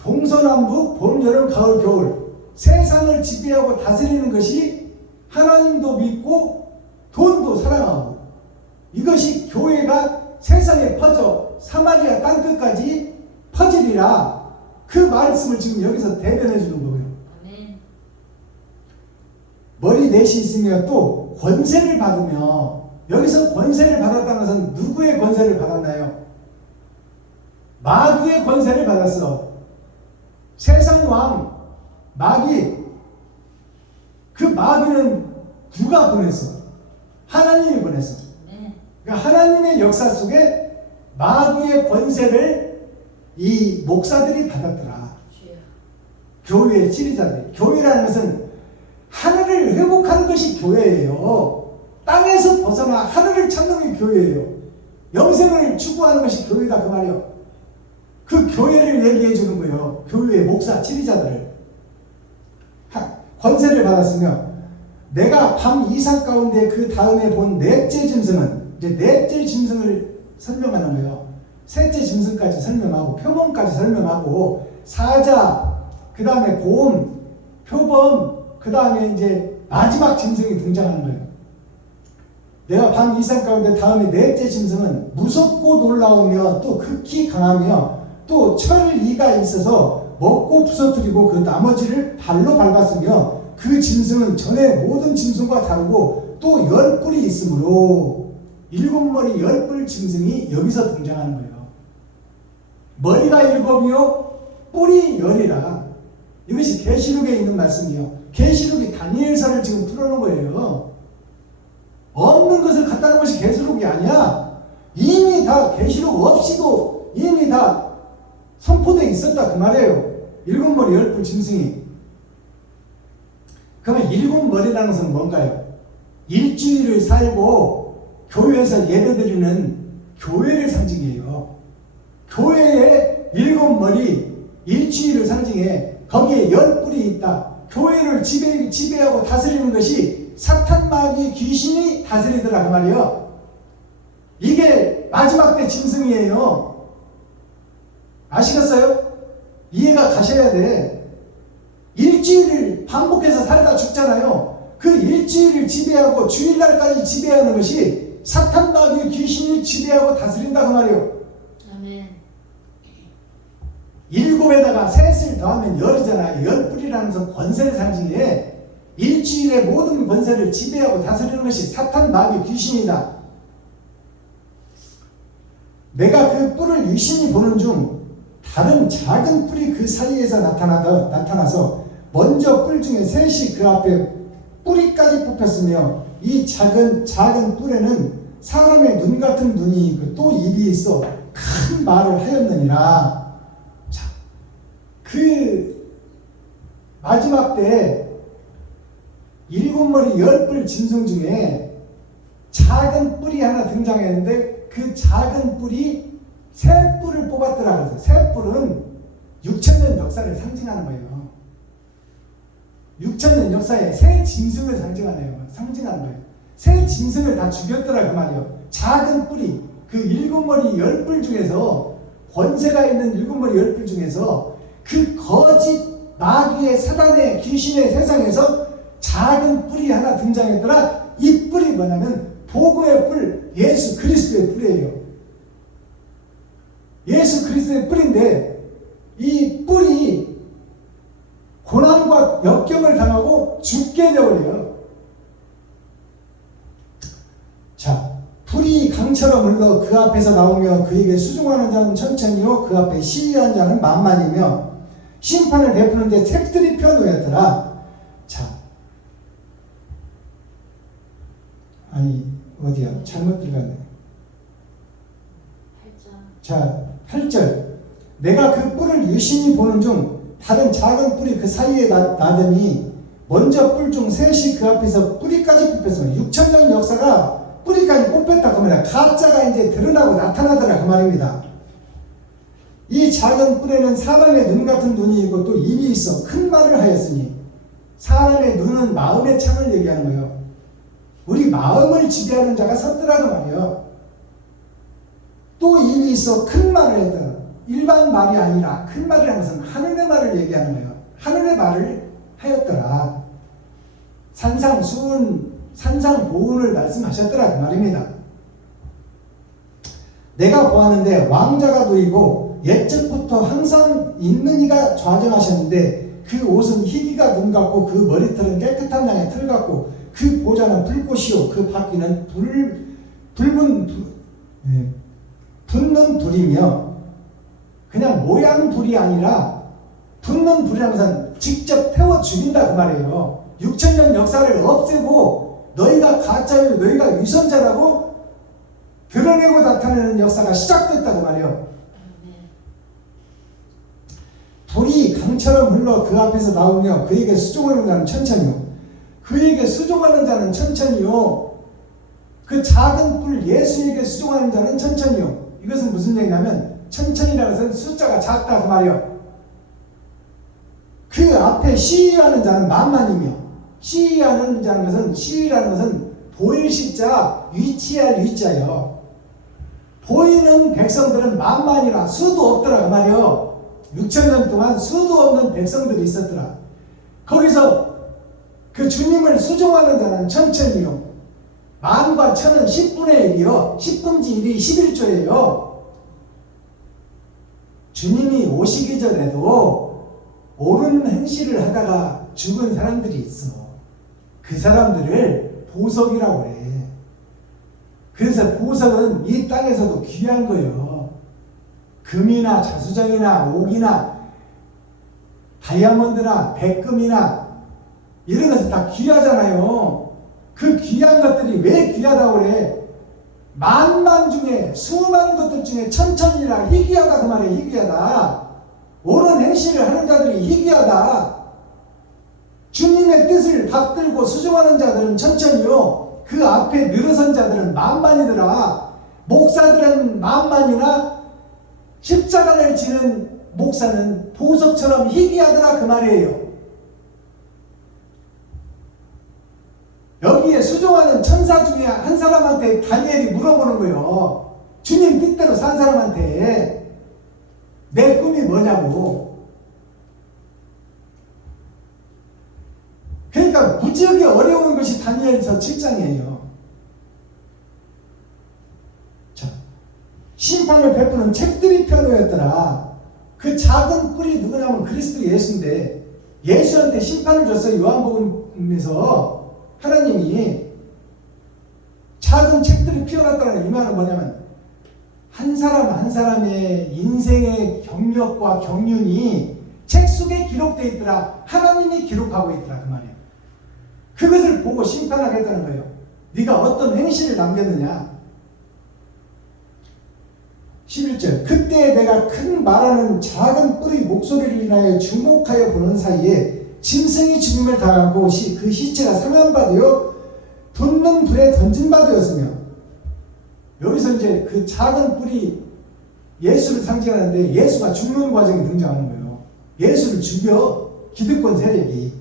동서남북 봄 여름 가을 겨울 세상을 지배하고 다스리는 것이 하나님도 믿고 돈도 사랑하고, 이것이 교회가 세상에 퍼져 사마리아 땅끝까지 퍼지리라. 그 말씀을 지금 여기서 대변해 주는 거예요. 아멘. 머리 넷이 있으며 또 권세를 받으며, 여기서 권세를 받았다는 것은 누구의 권세를 받았나요? 마귀의 권세를 받았어. 세상 왕 마귀. 그 마귀는 누가 보냈어? 하나님이 보냈어. 그러니까 하나님의 역사 속에 마귀의 권세를 이 목사들이 받았더라. 교회의 지휘자들이. 교회라는 것은 하늘을 회복하는 것이 교회예요. 땅에서 벗어나 하늘을 찾는 게 교회예요. 영생을 추구하는 것이 교회다 그 말이에요. 그 교회를 얘기해 주는 거예요. 교회의 목사 지휘자들을. 권세를 받았으며, 내가 밤 이상 가운데 그 다음에 본 넷째 짐승은, 이제 넷째 짐승을 설명하는 거예요. 셋째 짐승까지 설명하고 표범까지 설명하고 사자, 그 다음에 곰, 표범, 그 다음에 이제 마지막 짐승이 등장하는 거예요. 내가 밤 이상 가운데 다음에 넷째 짐승은 무섭고 놀라우며 또 극히 강하며 또 철이가 있어서 먹고 부서뜨리고 그 나머지를 발로 밟았으며, 그 짐승은 전에 모든 짐승과 다르고 또 10뿔이 있으므로 7머리 10뿔 짐승이 여기서 등장하는 거예요. 머리가 7이요 뿔이 10이라. 이것이 계시록에 있는 말씀이에요. 계시록이 다니엘서를 지금 풀어놓은 거예요. 없는 것을 갖다 놓은 것이 계시록이 아니야. 이미 다 계시록 없이도 이미 다 선포되어 있었다 그 말이에요. 7머리 10뿔 짐승이. 그러면 7머리라는 것은 뭔가요? 일주일을 살고 교회에서 예배드리는 교회를 상징해요. 교회에 7머리 일주일을 상징해. 거기에 10뿔이 있다. 교회를 지배하고 다스리는 것이 사탄 마귀 귀신이 다스리더라 그 말이에요. 이게 마지막 때 짐승이에요. 아시겠어요? 이해가 가셔야 돼. 일주일을 반복해서 살다 죽잖아요. 그 일주일을 지배하고 주일날까지 지배하는 것이 사탄 마귀 귀신이 지배하고 다스린다 그 말이에요. 아멘. 7에다가 셋을 더하면 10이잖아요. 10뿔이라는 것은 권세를 상징해. 일주일의 모든 권세를 지배하고 다스리는 것이 사탄 마귀 귀신이다. 내가 그 뿔을 유심히 보는 중 다른 작은 뿔이 그 사이에서 나타나서 먼저 뿔 중에 셋이 그 앞에 뿌리까지 뽑혔으며 이 작은 뿔에는 사람의 눈 같은 눈이 있고 또 입이 있어 큰 말을 하였느니라. 자, 그 마지막 때 7머리 10뿔 짐승 중에 작은 뿔이 하나 등장했는데 그 작은 뿔이 새 뿔을 뽑았더라. 그래서 새 뿔은 6,000년 역사를 상징하는 거예요. 6,000년 역사에 새 짐승을 상징하는 거예요. 새 짐승을 다 죽였더라 그 말이에요. 작은 뿔이 그 7머리 10뿔 중에서 권세가 있는 7머리 10뿔 중에서 그 거짓 마귀의 사단의 귀신의 세상에서 작은 뿔이 하나 등장했더라. 이 뿔이 뭐냐면 복음의 뿔, 예수 그리스도의 뿔이에요. 예수 그리스도의 뿔인데 이 뿔이 고난과 역경을 당하고 죽게 되어버려요. 자, 불이 강처럼 흘러 그 앞에서 나오며 그에게 수종하는 자는 천천히요 그 앞에 시위한 자는 만만이며 심판을 베푸는데 책들이 펴놓였더라. 자, 아니 어디야? 잘못 들어갔네. 자, 8절. 내가 그 뿔을 유심히 보는 중 다른 작은 뿔이 그 사이에 나더니 먼저 뿔 중 셋이 그 앞에서 뿌리까지 뽑혔습니다. 6,000년 역사가 뿌리까지 뽑혔다 그 말이야. 가짜가 이제 드러나고 나타나더라 그 말입니다. 이 작은 뿔에는 사람의 눈 같은 눈이 있고 또 입이 있어 큰 말을 하였으니 사람의 눈은 마음의 창을 얘기하는 거예요. 우리 마음을 지배하는 자가 섰더라 그 말이에요. 또 입이 있어 큰 말을 했더라. 일반 말이 아니라 큰 말을 한 것은 하늘의 말을 얘기하는 거예요. 하늘의 말을 하였더라. 산상수훈, 산상보훈을 말씀하셨더라 그 말입니다. 내가 보았는데 왕자가 누이고 옛적부터 항상 있는 이가 좌정하셨는데 그 옷은 희기가 눈 같고 그 머리털은 깨끗한 양의 털 같고 그 보좌는 불꽃이요 그 바퀴는 붙는 불이며 그냥 모양 불이 아니라 붙는 불이라는 것은 직접 태워 죽인다 그 말이에요. 6,000년 역사를 없애고 너희가 가짜요 너희가 위선자라고 드러내고 나타내는 역사가 시작됐다 그 말이에요. 불이 강처럼 흘러 그 앞에서 나오며 그에게 수종하는 자는 천천히요. 그에게 수종하는 자는 천천히요. 그 작은 뿔 예수에게 수종하는 자는 천천히요. 이것은 무슨 얘기냐면 천천히라는 것은 숫자가 작다 그 말이에요. 그 앞에 시위하는 자는 만만이며 시위하는 자는 것은 시위라는 것은 보일 시자 위치할 위자예요. 보이는 백성들은 만만이라 수도 없더라 그 말이에요. 6,000년 동안 수도 없는 백성들이 있었더라. 거기서 그 주님을 수종하는 자는 천천히요. 만과 천은 10분의 1이요. 10분지 1이 11조예요. 주님이 오시기 전에도 옳은 행실을 하다가 죽은 사람들이 있어. 그 사람들을 보석이라고 그래. 그래서 보석은 이 땅에서도 귀한 거예요. 금이나 자수정이나 옥이나 다이아몬드나 백금이나 이런 것은 다 귀하잖아요. 그 귀한 것들이 왜 귀하다고 그래? 만만 중에 수많은 것들 중에 천천히라 희귀하다 그 말이에요. 희귀하다. 옳은 행실을 하는 자들이 희귀하다. 주님의 뜻을 받들고 수종하는 자들은 천천히요. 그 앞에 늘어선 자들은 만만이더라. 목사들은 만만이나 십자가를 지는 목사는 보석처럼 희귀하더라 그 말이에요. 여기에 수종하는 천사 중에 한 사람한테 다니엘이 물어보는 거예요. 주님 뜻대로 산 사람한테 내 꿈이 뭐냐고. 그러니까 무지하게 어려운 것이 다니엘서 7장이에요. 자, 심판을 베푸는 책들이 펴놓였더라. 그 작은 뿔이 누구냐면 그리스도 예수인데 예수한테 심판을 줬어요. 요한복음에서 하나님이 작은 책들이 피어났다는 이 말은 뭐냐면 한 사람 한 사람의 인생의 경력과 경륜이 책 속에 기록되어 있더라. 하나님이 기록하고 있더라 그 말이에요. 그것을 보고 심판하겠다는 거예요. 네가 어떤 행실을 남겼느냐. 11절 그때 내가 큰 말하는 작은 뿔의 목소리를 인하여 주목하여 보는 사이에 짐승이 죽음을 당하고 그 시체가 상한 바 되어 붙는 불에 던진 바 되었으며, 여기서 이제 그 작은 뿔이 예수를 상징하는데 예수가 죽는 과정이 등장하는 거예요. 예수를 죽여 기득권 세력이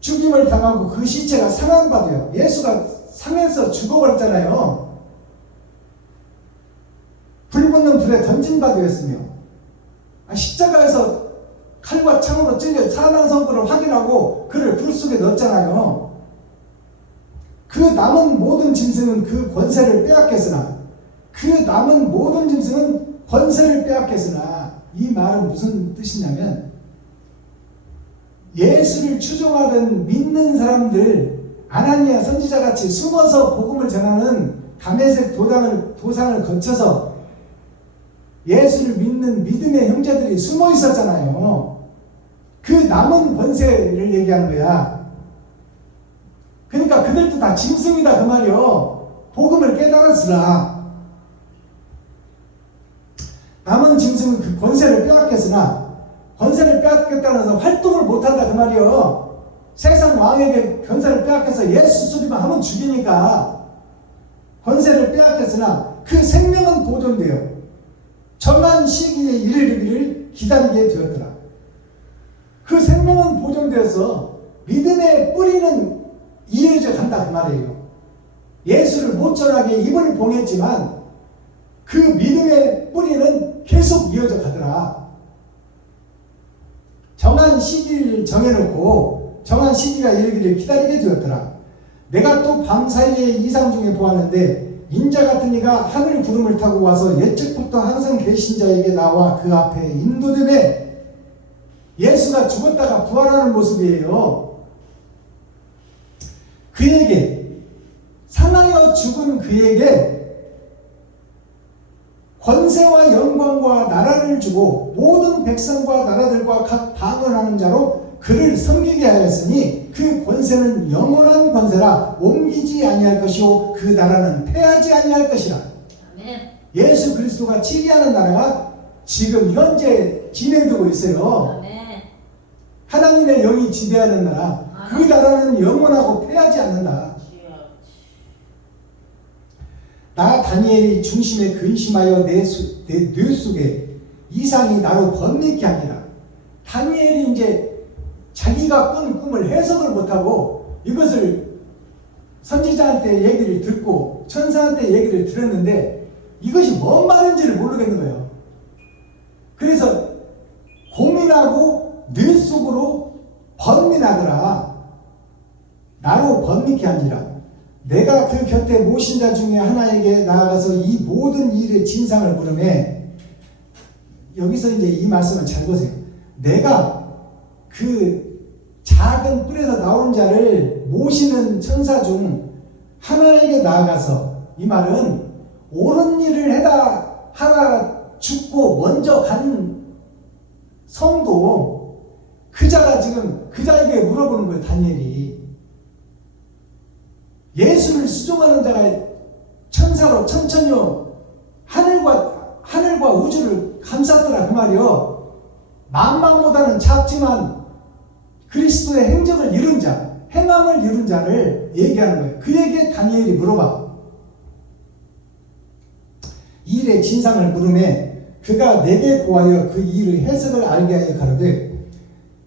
죽임을 당하고 그 시체가 상한 바 되어, 예수가 상해서 죽어버렸잖아요. 불 붙는 불에 던진 바 되었으며, 십자가에서 칼과 창으로 찔려 사망 선고를 확인하고 그를 불 속에 넣었잖아요. 그 남은 모든 짐승은 그 권세를 빼앗겼으나, 그 남은 모든 짐승은 권세를 빼앗겼으나, 이 말은 무슨 뜻이냐면 예수를 추종하던 믿는 사람들, 아나니아 선지자같이 숨어서 복음을 전하는 다메섹 도상을 거쳐서 예수를 믿는 믿음의 형제들이 숨어 있었잖아요. 그 남은 권세를 얘기하는 거야. 그러니까 그들도 다 짐승이다 그 말이요. 복음을 깨달았으나 남은 짐승은 그 권세를 빼앗겼으나, 권세를 빼앗겼다고 해서 활동을 못한다 그 말이요. 세상 왕에게 권세를 빼앗겨서 예수 소리만 하면 죽이니까 권세를 빼앗겼으나 그 생명은 보존돼요. 정한 시기에 이르기를 기다리게 되었더라. 그 생명은 보존되어서 믿음의 뿌리는 이어져 간다 그 말이에요. 예수를 못 전하게 입을 봉했지만 그 믿음의 뿌리는 계속 이어져 가더라. 정한 시기를 정해놓고 정한 시기가 이르기를 기다리게 되었더라. 내가 또 밤사이에 이상 중에 보았는데 인자 같은 이가 하늘 구름을 타고 와서 옛적부터 항상 계신 자에게 나와 그 앞에 인도되매, 예수가 죽었다가 부활하는 모습이에요. 그에게, 상하여 죽은 그에게 권세와 영광과 나라를 주고 모든 백성과 나라들과 각 방언하는 자로 그를 섬기게 하였으니 그 권세는 영원한 권세라 옮기지 아니할 것이요 그 나라는 패하지 아니할 것이라. 아멘. 예수 그리스도가 치리하는 나라가 지금 현재 진행되고 있어요. 아멘. 하나님의 영이 지배하는 나라. 그 나라는 영원하고 패하지 않는다. 나 다니엘이 중심에 근심하여 내 뇌 속에 이상이 나로 번미케 하니라. 다니엘이 이제 자기가 꾼 꿈을 해석을 못하고 이것을 선지자한테 얘기를 듣고 천사한테 얘기를 들었는데 이것이 뭔 말인지를 모르겠는 거예요. 그래서 고민하고 뇌 속으로 번민하더라. 나로 번미케 하니라. 내가 그 곁에 모신 자 중에 하나에게 나아가서 이 모든 일의 진상을 물으매, 여기서 이제 이 말씀을 잘 보세요. 내가 그 작은 뿔에서 나온 자를 모시는 천사 중 하나에게 나아가서, 이 말은 옳은 일을 하다 죽고 먼저 간 성도, 그 자가 지금 그 자에게 물어보는 거예요. 다니엘이 예수를 수종하는 자가 천사로 천천히요 하늘과 우주를 감쌌더라 그 말이요. 만방보다는 작지만 그리스도의 행적을 이룬 자, 행함을 이룬 자를 얘기하는 거예요. 그에게 다니엘이 물어봐. 이 일의 진상을 물으매 그가 내게 고하여 그 일의 해석을 알게 하여 가로되,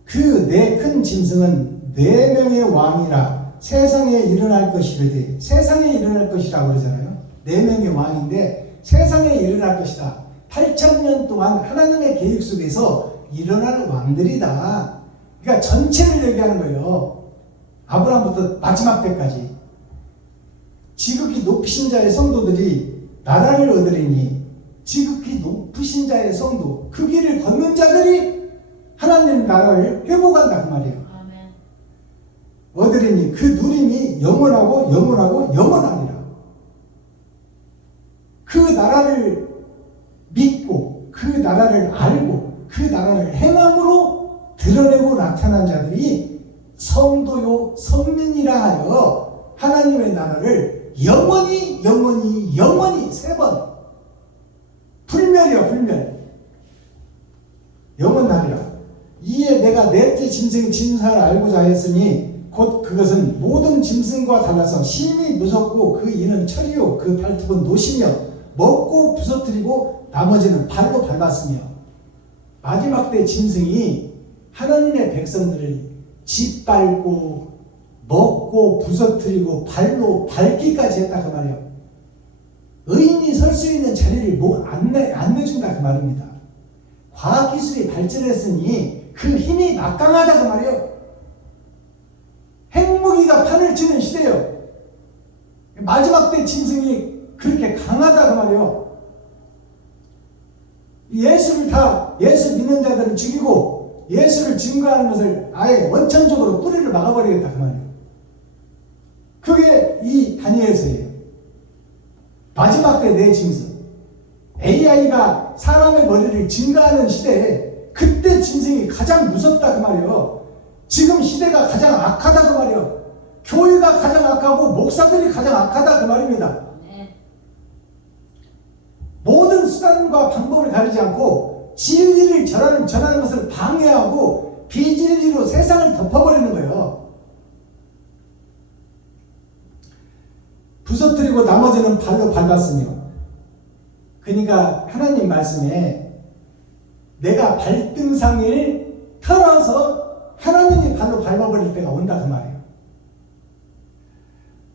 그 네 큰 짐승은 4명의 왕이라 세상에 일어날 것이라되, 세상에 일어날 것이라고 그러잖아요. 4명의 왕인데 세상에 일어날 것이다. 8,000년 동안 하나님의 계획 속에서 일어날 왕들이다. 그러니까 전체를 얘기하는 거예요. 아브라함부터 마지막 때까지. 지극히 높으신 자의 성도들이 나라를 얻으리니, 지극히 높으신 자의 성도, 그 길을 걷는 자들이 하나님 나라를 회복한다 그 말이에요. 아멘. 얻으리니 그 누림이 영원하고 영원하고 영원하니라. 그 나라를 믿고 그 나라를 알고 그 나라를 행함으로 드러내고 나타난 자들이 성도요 성민이라 하여 하나님의 나라를 영원히 영원히 영원히 3번 불멸이야 불멸 영원하리라. 이에 내가 넷째 짐승의 진사를 알고자 했으니 곧 그것은 모든 짐승과 달라서 심히 무섭고 그 이는 철이요 그 발톱은 노시며 먹고 부서뜨리고 나머지는 발로 밟았으며 마지막 때 짐승이 하나님의 백성들을 짓밟고 먹고 부서뜨리고 발로 밟기까지 했다 그 말이에요. 의인이 설 수 있는 자리를 안 내준다 그 말입니다. 과학기술이 발전했으니 그 힘이 막강하다 그 말이에요. 핵무기가 판을 치는 시대예요. 마지막 때 짐승이 그렇게 강하다 그 말이에요. 예수 믿는 자들을 죽이고 예수를 증거하는 것을 아예 원천적으로 뿌리를 막아버리겠다 그 말이에요. 그게 이 다니엘서예요. 마지막 때 내 짐승. AI가 사람의 머리를 증가하는 시대에 그때 짐승이 가장 무섭다 그 말이에요. 지금 시대가 가장 악하다 그 말이에요. 교회가 가장 악하고 목사들이 가장 악하다 그 말입니다. 모든 수단과 방법을 가리지 않고 진리를 전하는 것을 방해하고 비진리로 세상을 덮어버리는 거예요. 부서뜨리고 나머지는 발로 밟았으며, 그러니까 하나님 말씀에 내가 발등상을 털어서 하나님이 발로 밟아버릴 때가 온다 그 말이에요.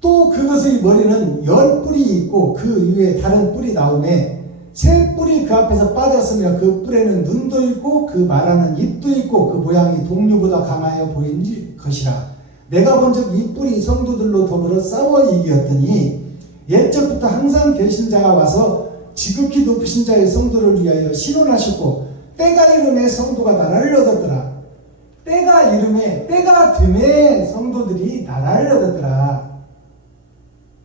또 그것의 머리는 10뿔이 있고 그 위에 다른 뿔이 나오매 새 뿔이 그 앞에서 빠졌으며 그 뿔에는 눈도 있고 그 말하는 입도 있고 그 모양이 동류보다 강하여 보이는 것이라. 내가 본즉 이 뿔이 성도들로 더불어 싸워 이기었더니 옛적부터 항상 계신 자가 와서 지극히 높으신 자의 성도를 위하여 신원하셨고 때가 이름에 성도가 나라를 얻었더라. 때가 이름에 때가 됨에 성도들이 나라를 얻었더라.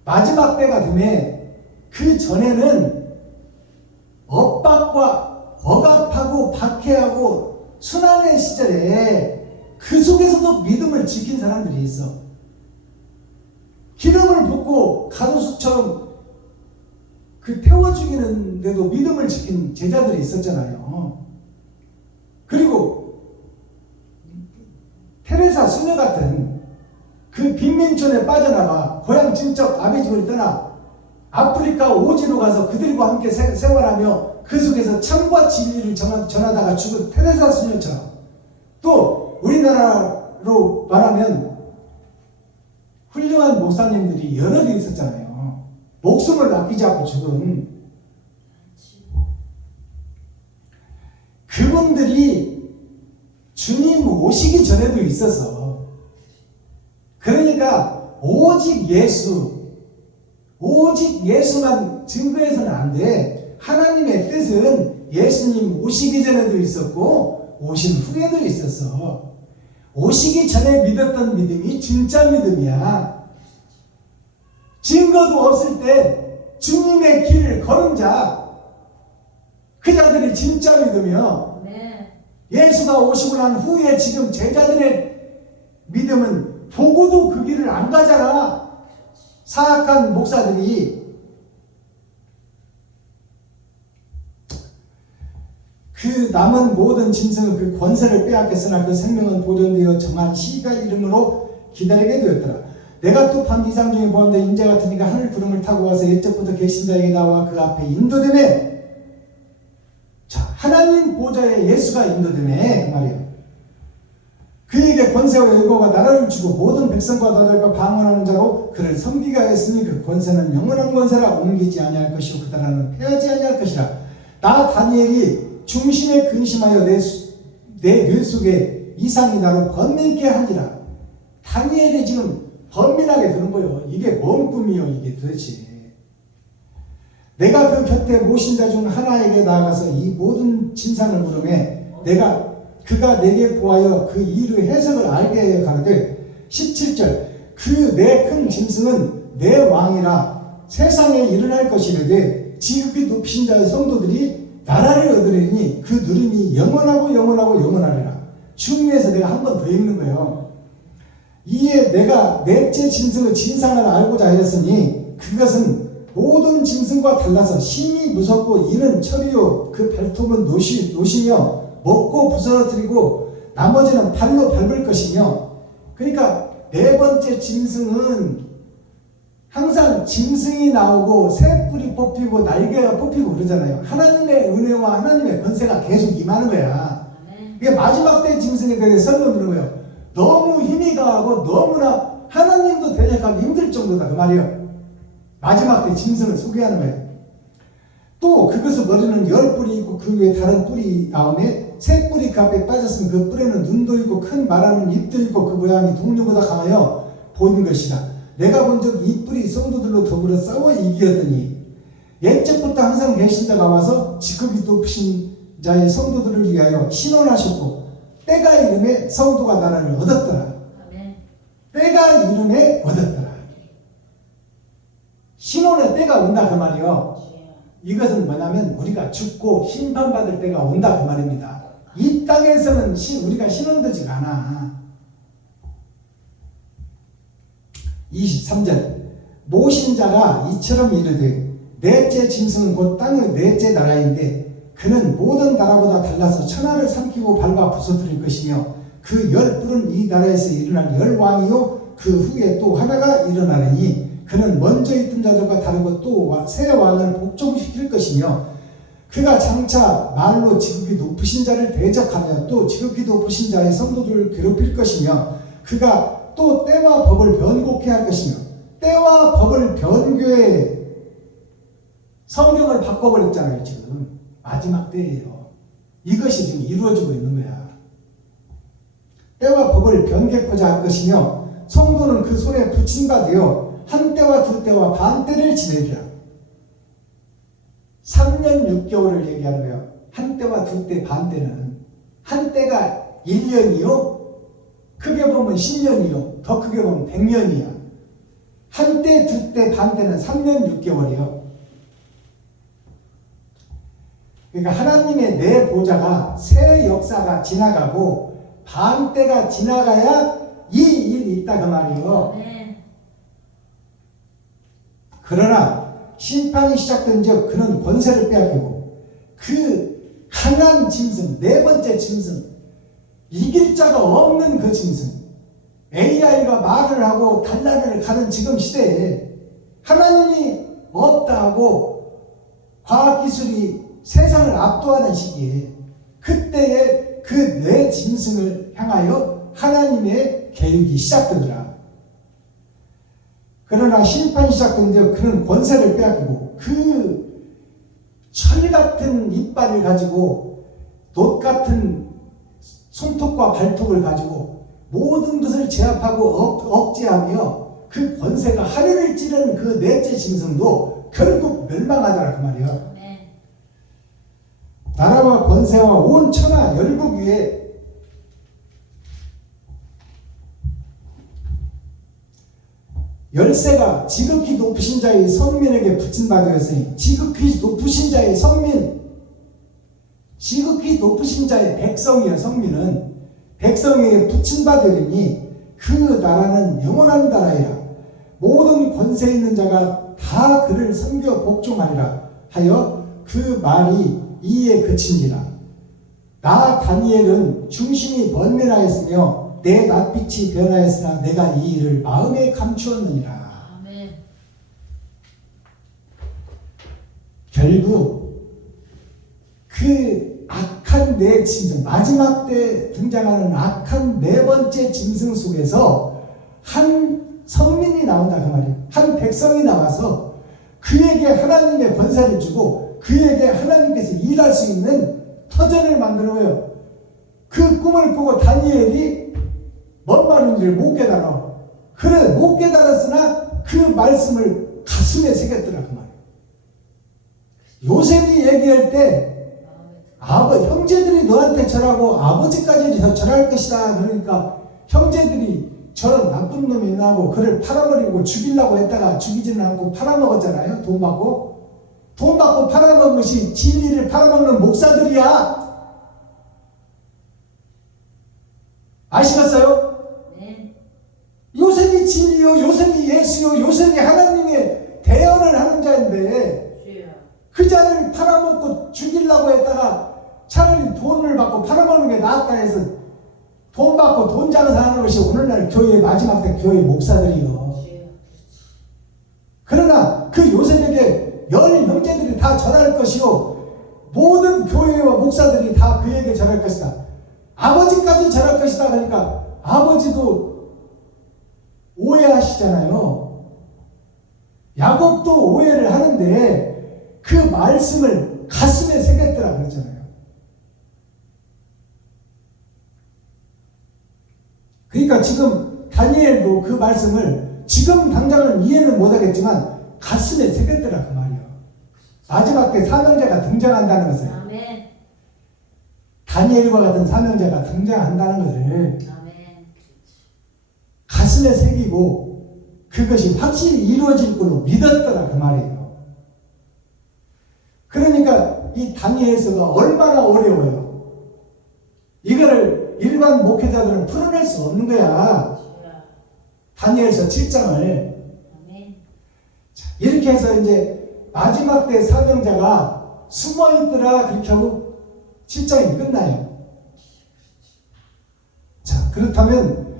마지막 때가 됨에 그 전에는 엇박과 억압하고 박해하고 순환의 시절에 그 속에서도 믿음을 지킨 사람들이 있어. 기름을 붓고 가로수처럼 그 태워 죽이는데도 믿음을 지킨 제자들이 있었잖아요. 그리고 테레사 수녀 같은 그 빈민촌에 빠져나가 고향 친척 아비 집을 떠나 아프리카 오지로 가서 그들과 함께 생활하며 그 속에서 참과 진리를 전하다가 죽은 테레사 수녀처럼, 또 우리나라로 말하면 훌륭한 목사님들이 여럿 있었잖아요. 목숨을 아끼지 않고 죽은 그분들이 주님 오시기 전에도 있어서, 그러니까 오직 예수만 증거해서는 안 돼. 하나님의 뜻은 예수님 오시기 전에도 있었고 오신 후에도 있었어. 오시기 전에 믿었던 믿음이 진짜 믿음이야. 증거도 없을 때 주님의 길을 걸은 자, 그 자들이 진짜 믿음이요. 예수가 오시고 난 후에 지금 제자들의 믿음은 보고도 그 길을 안 가잖아. 사악한 목사들이. 그 남은 모든 짐승은 그 권세를 빼앗겼으나 그 생명은 보존되어 정한 시가 이름으로 기다리게 되었더라. 내가 또 밤 이상 중에 보았는데 인자 같은 이가 하늘 구름을 타고 와서 옛적부터 계신 자에게 나와 그 앞에 인도되매, 자, 하나님 보좌에 예수가 인도되매 그 말이에요. 그에게 권세와 영광과 나라를 주고 모든 백성과 나라들과 방언하는 자로 그를 섬기게 하였으니 그 권세는 영원한 권세라. 옮기지 아니할 것이요 그 나라는 패하지 아니할 것이라. 나 다니엘이 중심에 근심하여 내 뇌 속에 이상이 나로 번민케 하니라. 다니엘이 지금 번민하게 드는 거예요. 이게 뭔 꿈이요 이게 도대체. 내가 그 곁에 모신 자 중 하나에게 나아가서 이 모든 진상을 물으매 그가 내게 보하여 그 이르 해석을 알게 하여 가로되 17절 그 내 큰 짐승은 내 왕이라 세상에 일어날 것이라되 지극히 높으신 자의 성도들이 나라를 얻으려니 그 누림이 영원하고 영원하고 영원하리라. 중에서 내가 한 번 더 읽는 거예요. 이에 내가 넷째 짐승의 진상을 알고자 하였으니 그것은 모든 짐승과 달라서 심히 무섭고 이는 철이요 그 발톱은 노시며 먹고 부서뜨리고 나머지는 발로 밟을 것이며. 그러니까 네 번째 짐승은 항상 짐승이 나오고 새 뿔이 뽑히고 날개가 뽑히고 그러잖아요. 하나님의 은혜와 하나님의 권세가 계속 임하는 거야. 이게 마지막 때 짐승에 대해서 설명드는 거예요. 너무 힘이 가하고 너무나 하나님도 대적하기 힘들 정도다 그 말이에요. 마지막 때 짐승을 소개하는 거예요. 또 그것의 머리는 10뿔이 있고 그 위에 다른 뿔이 나오매 새 뿔이 그 앞에 빠졌으면 그 뿔에는 눈도 있고 큰 말하는 입도 있고 그 모양이 동류보다 강하여 보이는 것이다. 내가 본 적 이 뿔이 성도들로 더불어 싸워 이기었더니 옛적부터 항상 계신 자가 와서 지극히 높으신 자의 성도들을 위하여 신원하셨고 때가 이름에 성도가 나라를 얻었더라. 때가 이름에 얻었더라. 신원의 때가 온다 그 말이요. 이것은 뭐냐면 우리가 죽고 심판받을 때가 온다 그 말입니다. 이 땅에서는 우리가 신원되지가 않아. 23절 모신 자가 이처럼 이르되 넷째 짐승은 곧 땅의 넷째 나라인데 그는 모든 나라보다 달라서 천하를 삼키고 밟아 부서뜨릴 것이며 그 10뿔은 이 나라에서 일어날 10왕이요 그 후에 또 하나가 일어나리니 그는 먼저 있던 자들과 다르고 또 새 왕을 복종시킬 것이며 그가 장차 말로 지극히 높으신 자를 대적하며 또 지극히 높으신 자의 성도들을 괴롭힐 것이며 그가 또 때와 법을 변곡해 할 것이며 때와 법을 변교해 성경을 바꿔버렸잖아요. 지금 마지막 때예요. 이것이 지금 이루어지고 있는 거야. 때와 법을 변개코자 할 것이며 성도는 그 손에 붙인 바 되어 한 때와 두 때와 반 때를 지내리라. 3년 6개월을 얘기하는 거예요. 한 때와 두 때, 반 때는 한 때가 1년이요 크게 보면 10년이요 더 크게 보면 100년이야. 한 때, 두 때, 반 때는 3년 6개월이요. 그러니까 하나님의 내 보좌가 새 역사가 지나가고 반 때가 지나가야 이 일이 있다 그 말이에요. 그러나 심판이 시작된 즉 그는 권세를 빼앗기고 그 강한 짐승, 네 번째 짐승, 이길 자가 없는 그 짐승, AI가 말을 하고 단란을 가는 지금 시대에 하나님이 없다 하고 과학기술이 세상을 압도하는 시기에 그때에 그 네 짐승을 향하여 하나님의 계획이 시작되더라. 그러나 심판이 시작된데 그는 권세를 빼앗기고 그 철 같은 이빨을 가지고 놋 같은 손톱과 발톱을 가지고 모든 것을 제압하고 억제하며 그 권세가 하늘을 찌르는 그 넷째 짐승도 결국 멸망하더라 그 말이에요. 나라와 권세와 온 천하 열국 위에 열쇠가 지극히 높으신 자의 성민에게 붙인 바 되었으니 지극히 높으신 자의 성민, 지극히 높으신 자의 백성이여 성민은 백성에게 붙인 바 되리니 그 나라는 영원한 나라이라. 모든 권세 있는 자가 다 그를 섬겨 복종하리라 하여 그 말이 이에 그친지라. 나 다니엘은 중심이 번민하였으며 내 낯빛이 변하였으나 내가 이 일을 마음에 감추었느니라. 아멘. 결국 그 악한 네 짐승, 마지막 때 등장하는 악한 네 번째 짐승 속에서 한 성민이 나온다 그 말이에요. 한 백성이 나와서 그에게 하나님의 권세를 주고 그에게 하나님께서 일할 수 있는 터전을 만들어요. 그 꿈을 꾸고 다니엘이 뭔 말인지를 못 깨달아. 그래 못 깨달았으나 그 말씀을 가슴에 새겼더라 그 말이에요. 요셉이 얘기할 때 형제들이 너한테 절하고 아버지까지 절할 것이다. 그러니까 형제들이 저런 나쁜 놈이 나고 그를 팔아버리고 죽이려고 했다가 죽이지는 않고 팔아먹었잖아요. 돈 받고. 돈 받고 팔아먹는 것이 진리를 팔아먹는 목사들이야. 아시겠어요? 네. 요셉이 진리요, 요셉이 예수요, 요셉이 하나님의 대언을 하는 자인데 주여. 그 자를 팔아먹고 죽이려고 했다가 차라리 돈을 받고 팔아먹는 게 낫다 해서 돈 받고 돈 장사하는 것이 오늘날 교회의 마지막 때 교회 목사들이요. 주여. 그러나 그 요셉에게 열 형제들이 다 절할 것이요, 모든 교회와 목사들이 다 그에게 절할 것이다. 아버지까지 절할 것이다. 그러니까 아버지도 오해하시잖아요. 야곱도 오해를 하는데 그 말씀을 가슴에 새겼더라 그랬잖아요. 그러니까 지금 다니엘도 그 말씀을 지금 당장은 이해는 못하겠지만 가슴에 새겼더라 그 말이에요. 마지막 때 사명자가 등장한다는 것을, 아멘. 다니엘과 같은 사명자가 등장한다는 것을 아멘. 가슴에 새기고 그것이 확실히 이루어질 걸로 믿었더라 그 말이에요. 그러니까 이 다니엘서가 얼마나 어려워요. 이거를 일반 목회자들은 풀어낼 수 없는 거야. 주여. 다니엘서 7장을. 아멘. 이렇게 해서 이제 마지막 때 사명자가 숨어있더라 그렇게 하고 7장이 끝나요. 자, 그렇다면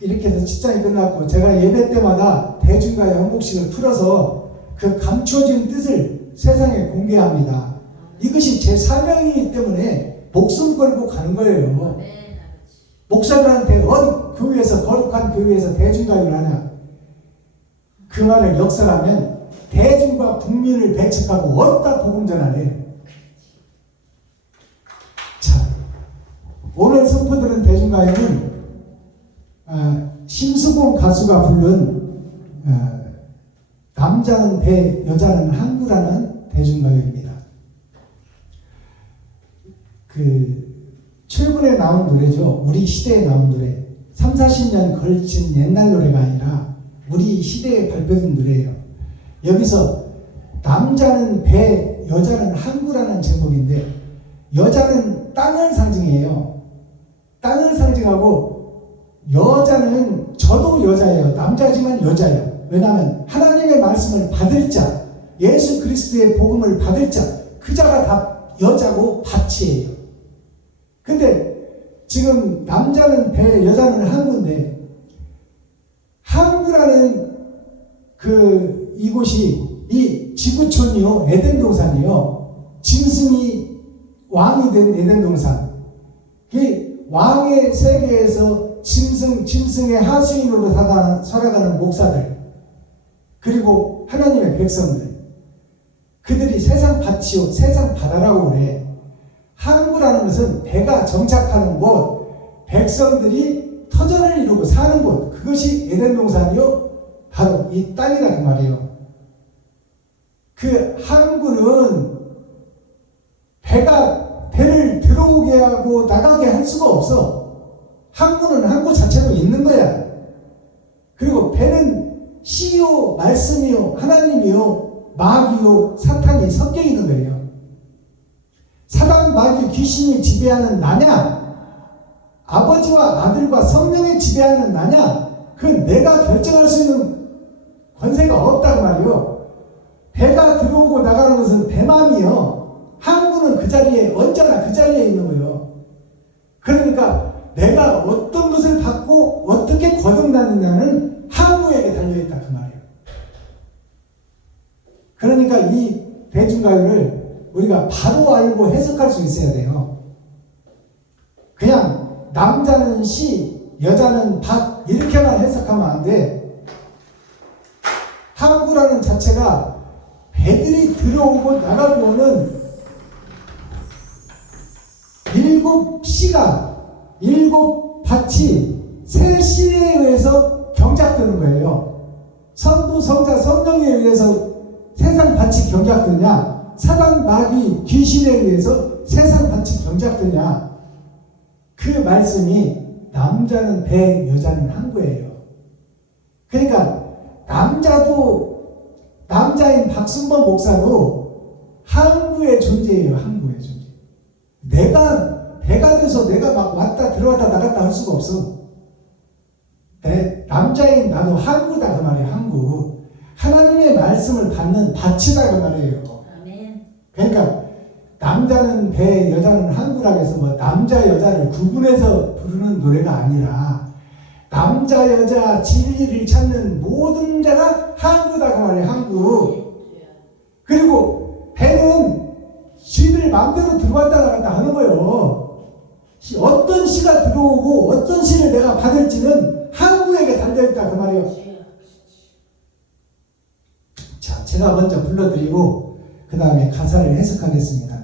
이렇게 해서 7장이 끝났고, 제가 예배 때마다 대중가의 한국식을 풀어서 그 감춰진 뜻을 세상에 공개합니다. 이것이 제 사명이기 때문에 목숨 걸고 가는 거예요. 아멘. 아버지. 목사들한테 어디 교회에서, 거룩한 교회에서 대중가요를 하냐, 그 말을 역설하면 대중과 국민을 배척하고 어디다 복음 전하래. 자, 오늘 선포들은 대중가요는 심수봉 가수가 부른 남자는 배, 여자는 항구라는 대중가요입니다. 최근에 나온 노래죠. 우리 시대에 나온 노래. 3, 40년 걸친 옛날 노래가 아니라 우리 시대에 발표된 노래예요. 여기서 남자는 배, 여자는 항구라는 제목인데, 여자는 땅을 상징해요. 땅을 상징하고, 여자는 저도 여자예요. 남자지만 여자예요. 왜냐하면 하나님의 말씀을 받을 자, 예수 그리스도의 복음을 받을 자, 그 자가 다 여자고 밭이에요. 근데 지금 남자는 배, 여자는 항구인데, 항구라는 이곳이 이 지구촌이요, 에덴 동산이요, 짐승이 왕이 된 에덴 동산. 그 왕의 세계에서 짐승의 하수인으로 살아가는 목사들, 그리고 하나님의 백성들, 그들이 세상 밭이요, 세상 바다라고 그래. 항구라는 것은 배가 정착하는 곳, 백성들이 터전을 이루고 사는 곳, 그것이 에덴 동산이요, 바로 이 땅이다 그 말이에요. 그 항구는 배를 들어오게 하고 나가게 할 수가 없어. 항구는 항구 자체로 있는 거야. 그리고 배는 씨요, 말씀이요, 하나님이요, 마귀요, 사탄이 섞여 있는 거예요. 사단, 마귀, 귀신이 지배하는 나냐, 아버지와 아들과 성령이 지배하는 나냐, 그건 내가 결정할 수 있는 권세가 없다고 말이요. 배가 들어오고 나가는 것은 배 맘이요, 항구는 그 자리에, 언제나 그 자리에 있는 거예요. 그러니까 내가 어떤 것을 받고 어떻게 거듭나느냐는 항구에게 달려있다 그 말이에요. 그러니까 이 대중가요를 우리가 바로 알고 해석할 수 있어야 돼요. 그냥 남자는 시, 여자는 밭 이렇게만 해석하면 안 돼. 항구라는 자체가 배들이 들어오고 나가고 오는 일곱 시가, 일곱 밭이 세 시에 의해서 경작되는 거예요. 성부, 성자, 성령에 의해서 세상 밭이 경작되냐, 사단, 마귀, 귀신에 의해서 세상 밭이 경작되냐, 그 말씀이 남자는 배, 여자는 항구예요. 그러니까 남자도 남자인 박순범 목사도 항구의 존재예요. 항구의 존재. 내가 배가 돼서 내가 막 왔다 들어왔다 나갔다 할 수가 없어. 남자인 나도 항구다 그 말이에요. 항구. 하나님의 말씀을 받는 밭이다 그 말이에요. 아멘. 그러니까 남자는 배, 여자는 항구라고 해서 뭐 남자 여자를 구분해서 부르는 노래가 아니라 남자 여자 진리를 찾는 모든 자가 항구다 그 말이에요. 항구. 그리고 배는 시를 마음대로 들어왔다 나갔다 하는 거예요. 어떤 시가 들어오고 어떤 시를 내가 받을지는 항구에게 달려있다 그 말이에요. 자, 제가 먼저 불러드리고 그 다음에 가사를 해석하겠습니다.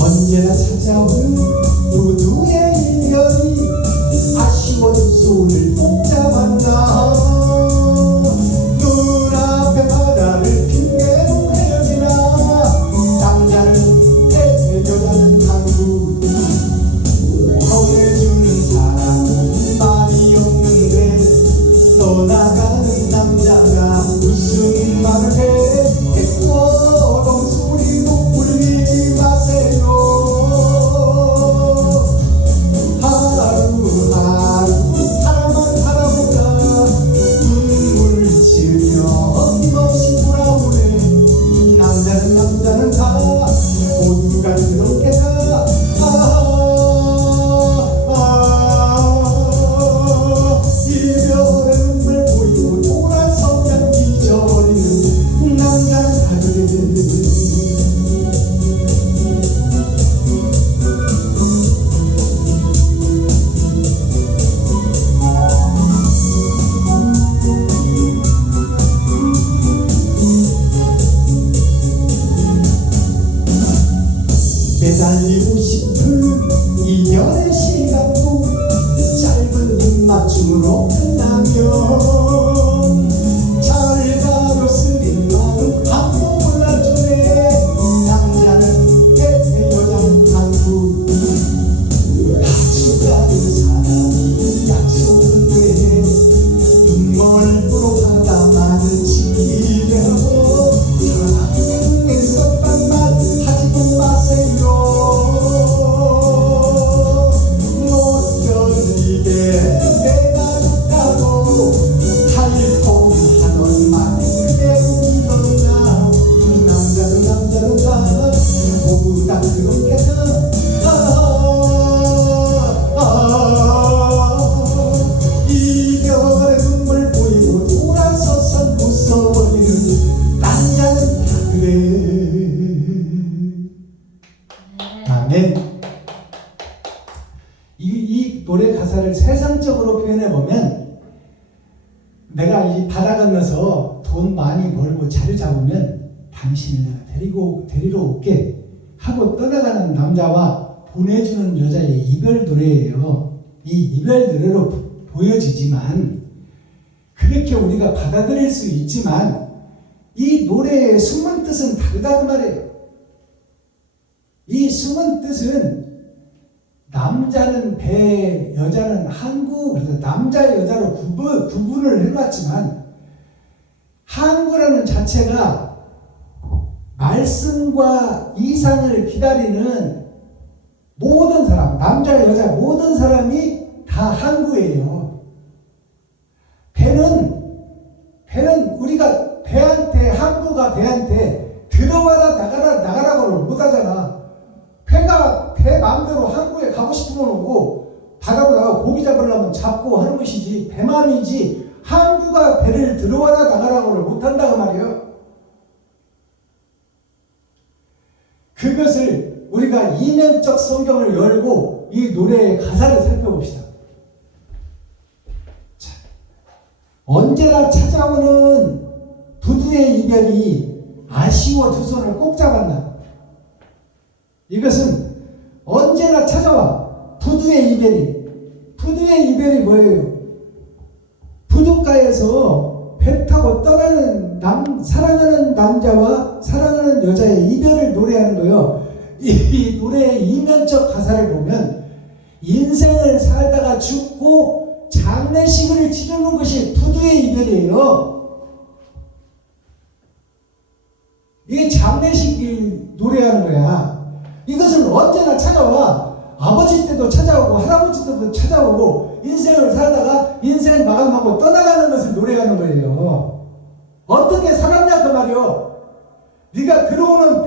언제나 찾아오는 누구의 인연이 아쉬워 두 손을 꼭 잡았나. 눈앞에 바다를 핑계로 헤어지나. 남자는 배, 여자는 항구. 보내주는 사람은 많이 없는데 떠나가는 남자가 무슨 말을 해. 꼬동 소리도 울리지 마세요. 남자는 다 모두가 그렇게 다 이별의 눈물 보이고 돌아서면 잊어버리는 남자는 다 그래. 매달리고 싶은 이별의 시간도 짧은 입맞춤으로 끝나면 잘 가요 쓰린 마음 아무 몰라주네. 남자는 배, 여자는 항구. 같이 가는 사람이 약속은 왜 눈멀부로 가다 마는 지키려고 사랑했었단 말 하지도 마세요. 못 견디게 내가 좋다고 달콤한 말 그대로 믿었나. 남자는 다 모두 다 그렇게 이별의 눈물 보이고 돌아서선 무서워지는 남자는 다 그래. 아멘. 이 노래 가사를 세상적으로 표현해보면 내가 이 바다 건너서 돈 많이 벌고 자리 잡으면 당신을 내가 데리러 올게 하고 떠나가는 남자와 보내주는 여자의 이별 노래예요. 이 이별 노래로 보여지지만 그렇게 우리가 받아들일 수 있지만 이 노래의 숨은 뜻은 다르다 그 말이에요. 이 숨은 뜻은 남자는 배, 여자는 항구. 그래서 남자, 여자로 구분을 해놨지만 항구라는 자체가 말씀과 이상을 기다리는 모든 사람, 남자, 여자 모든 사람이 다 항구예요. 배는 우리가 배한테, 항구가 배한테 들어와라 나가라고를 못하잖아. 배가 배 마음대로 항구에 가고 싶으면 오고 바다로 나가고 고기 잡으려면 잡고 하는 것이지 배만이지 항구가 배를 들어와라 나가라고를 못한다 그 말이에요. 그것을 우리가 이면적 성경을 열고 이 노래의 가사를 살펴봅시다. 자, 언제나 찾아오는 부두의 이별이 아쉬워 두 손을 꼭 잡았나. 이것은 언제나 찾아와. 부두의 푸드의 이별이 뭐예요? 부둣가에서 배 타고 떠나는 사랑하는 남자와 사랑하는 여자의 이별을 노래하는 거예요. 이 노래의 이면적 가사를 보면 인생을 살다가 죽고 장례식을 치르는 것이 부두의 이별이에요. 이게 장례식을 노래하는 거야. 이것은 언제나 찾아와. 아버지 때도 찾아오고 할아버지 때도 찾아오고 인생을 살다가 인생 마감하고 떠나가는 것을 노래하는 거예요. 어떻게 살았냐 그 말이요. 네가 들어오는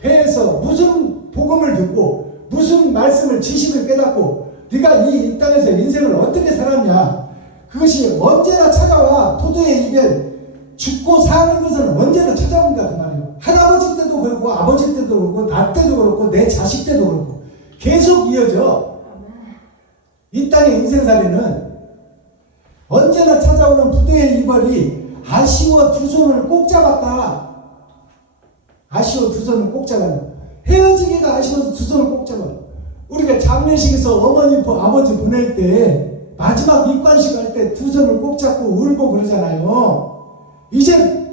배에서 무슨 복음을 듣고 무슨 말씀을 지식을 깨닫고 네가 이 땅에서 인생을 어떻게 살았냐. 그것이 언제나 찾아와. 포도의 이별. 죽고 사는 것은 언제나 찾아온다 그 말이에요. 할아버지 때도 그렇고 아버지 때도 그렇고 나 때도 그렇고 내 자식 때도 그렇고 계속 이어져. 이 땅의 인생살이는 언제나 찾아오는 부도의 이별이 아쉬워 두 손을 꼭 잡았다. 아쉬워 두 손을 꼭 잡았다. 헤어지기가 아쉬워서 두 손을 꼭 잡아. 우리가 장례식에서 어머니 아버지 보낼 때 마지막 입관식 할 때 두 손을 꼭 잡고 울고 그러잖아요. 이제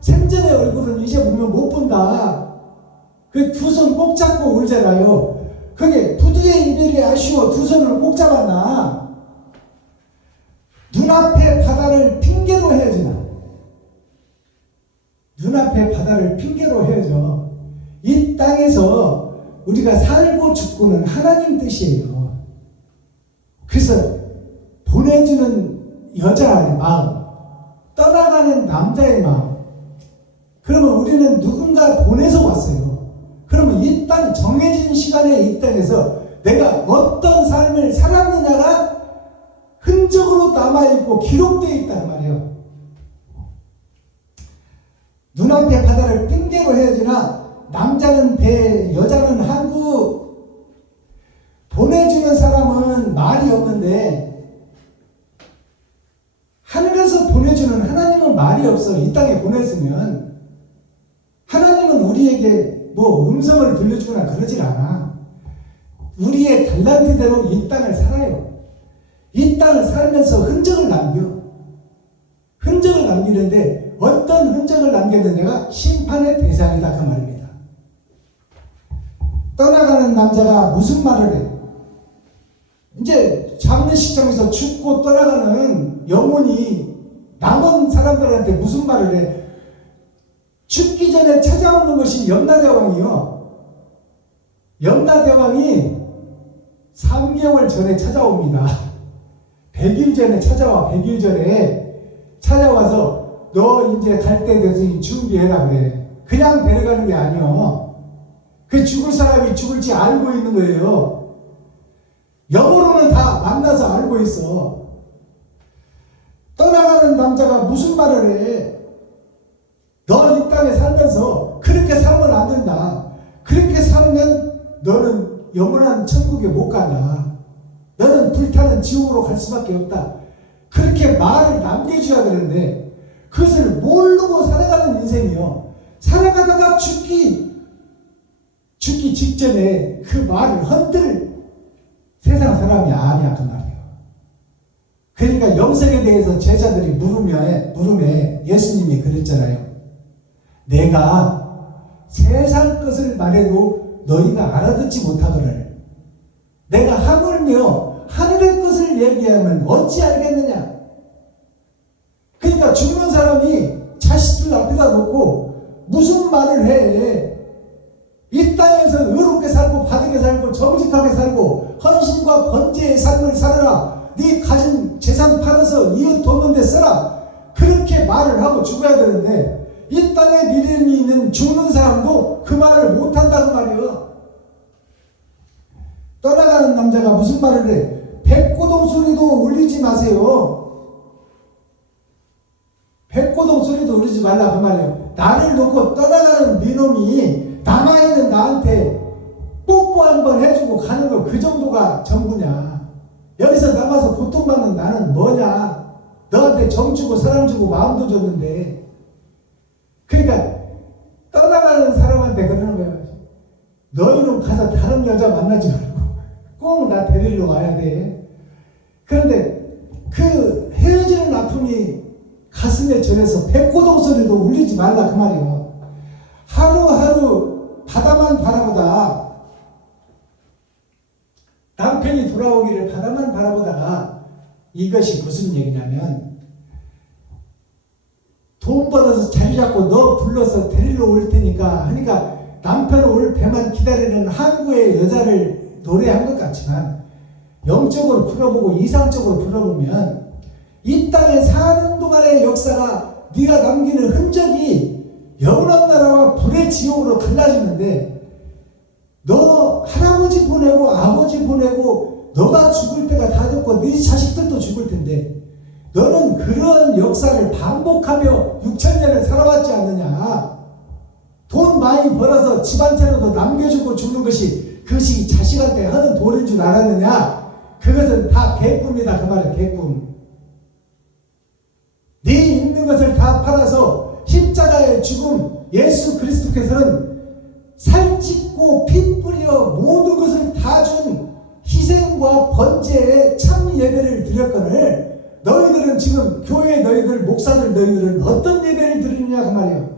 생전의 얼굴은 이제 보면 못 본다. 그 두 손 꼭 잡고 울잖아요. 그게 부두의 이별이 아쉬워 두 손을 꼭 잡았나? 눈앞의 바다를 핑계로 헤어지나? 눈앞의 바다를 핑계로 헤어져. 이 땅에서 우리가 살고 죽고는 하나님 뜻이에요. 그래서 보내주는 여자의 마음, 떠나가는 남자의 마음. 그러면 우리는 누군가 보내서 왔어요. 그러면 이 땅 정해진 시간에 이 땅에서 내가 어떤 삶을 살았느냐가 흔적으로 남아있고 기록되어 있단 말이에요. 눈앞의 바다를 핑계로 헤어지나 남자는 배, 여자는 항구. 보내주는 사람은 말이 없는데 하늘에서 보내주는 하나님은 말이 없어. 이 땅에 보냈으면 하나님은 우리에게 뭐 음성을 들려주거나 그러질 않아. 우리의 달란트대로 이 땅을 살아요. 이 땅을 살면서 흔적을 남겨. 흔적을 남기는데 어떤 흔적을 남겼느냐가 심판의 대상이다 그 말입니다. 떠나가는 남자가 무슨 말을 해? 이제 장례식장에서 죽고 떠나가는 영혼이 남은 사람들한테 무슨 말을 해? 죽기 전에 찾아오는 것이 염라대왕이요. 염라대왕이 3개월 전에 찾아옵니다. 100일 전에 찾아와. 100일 전에 찾아와서 너 이제 갈 때 돼서 준비해라 그래. 그냥 데려가는 게 아니요. 그 죽을 사람이 죽을지 알고 있는 거예요. 영어로는 다 만나서 알고 있어. 떠나가는 남자가 무슨 말을 해? 너 이 땅에 살면서 그렇게 살면 안 된다. 그렇게 살면 너는 영원한 천국에 못 간다. 너는 불타는 지옥으로 갈 수밖에 없다. 그렇게 말을 남겨줘야 되는데 그것을 모르고 살아가는 인생이요. 살아가다가 죽기 직전에 그 말을 흔들 세상 사람이 아니야 그 말이에요. 그러니까 영생에 대해서 제자들이 물음에 예수님이 그랬잖아요. 내가 세상 것을 말해도 너희가 알아듣지 못하거늘 내가 하물며 하늘의 것을 얘기하면 어찌 알겠느냐. 그러니까 죽는 사람이 자식들 앞에다 놓고 무슨 말을 해. 이 땅에서 의롭게 살고 바르게 살고 정직하게 살고 헌신과 번제의 삶을 살아라. 네 가진 재산 팔아서 이웃 돕는 데 써라. 그렇게 말을 하고 죽어야 되는데 이 땅에 미련이 있는 죽는 사람도 그 말을 못한다고 말이에요. 떠나가는 남자가 무슨 말을 해? 백고동 소리도 울리지 마세요. 백고동 소리도 울리지 말라 그 말이에요. 나를 놓고 떠나가는 네 놈이 남아있는 나한테 뽀뽀 한번 해주고 가는 거 그 정도가 전부냐. 여기서 남아서 고통받는 나는 뭐냐. 너한테 정 주고 사랑 주고 마음도 줬는데. 그러니까 떠나가는 사람한테 그러는 거야. 너희는 가서 다른 여자 만나지 말고 꼭 나 데리러 와야 돼. 그런데 그 헤어지는 아픔이 가슴에 전해서 백고동 소리도 울리지 말라 그 말이에요. 하루하루 바다만 바라보다 남편이 돌아오기를 바다만 바라보다가 이것이 무슨 얘기냐면 돈 벌어서 자리 잡고 너 불러서 데리러 올 테니까 하니까 남편 올 배만 기다리는 한국의 여자를 노래한 것 같지만 영적으로 풀어보고 이상적으로 풀어보면 이 땅에 사는 동안의 역사가 네가 남기는 흔적이 영원한 나라와 불의 지옥으로 갈라지는데 너 할아버지 보내고 아버지 보내고 너가 죽을 때가 다 됐고 네 자식들도 죽을 텐데 너는 그런 역사를 반복하며 6,000년을 살아왔지 않느냐. 돈 많이 벌어서 집안 차려도 남겨주고 죽는 것이 그것이 자식한테 하는 돈인 줄 알았느냐. 그것은 다 개꿈이다 그 말이야. 개꿈. 네 있는 것을 다 팔아서 십자가의 죽음 예수 그리스도께서는 살찢고 피 뿌려 모든 것을 다 준 희생과 번제의 참 예배를 드렸거늘 너희들은 지금 교회 너희들 목사들 너희들은 어떤 예배를 드리느냐 그 말이에요.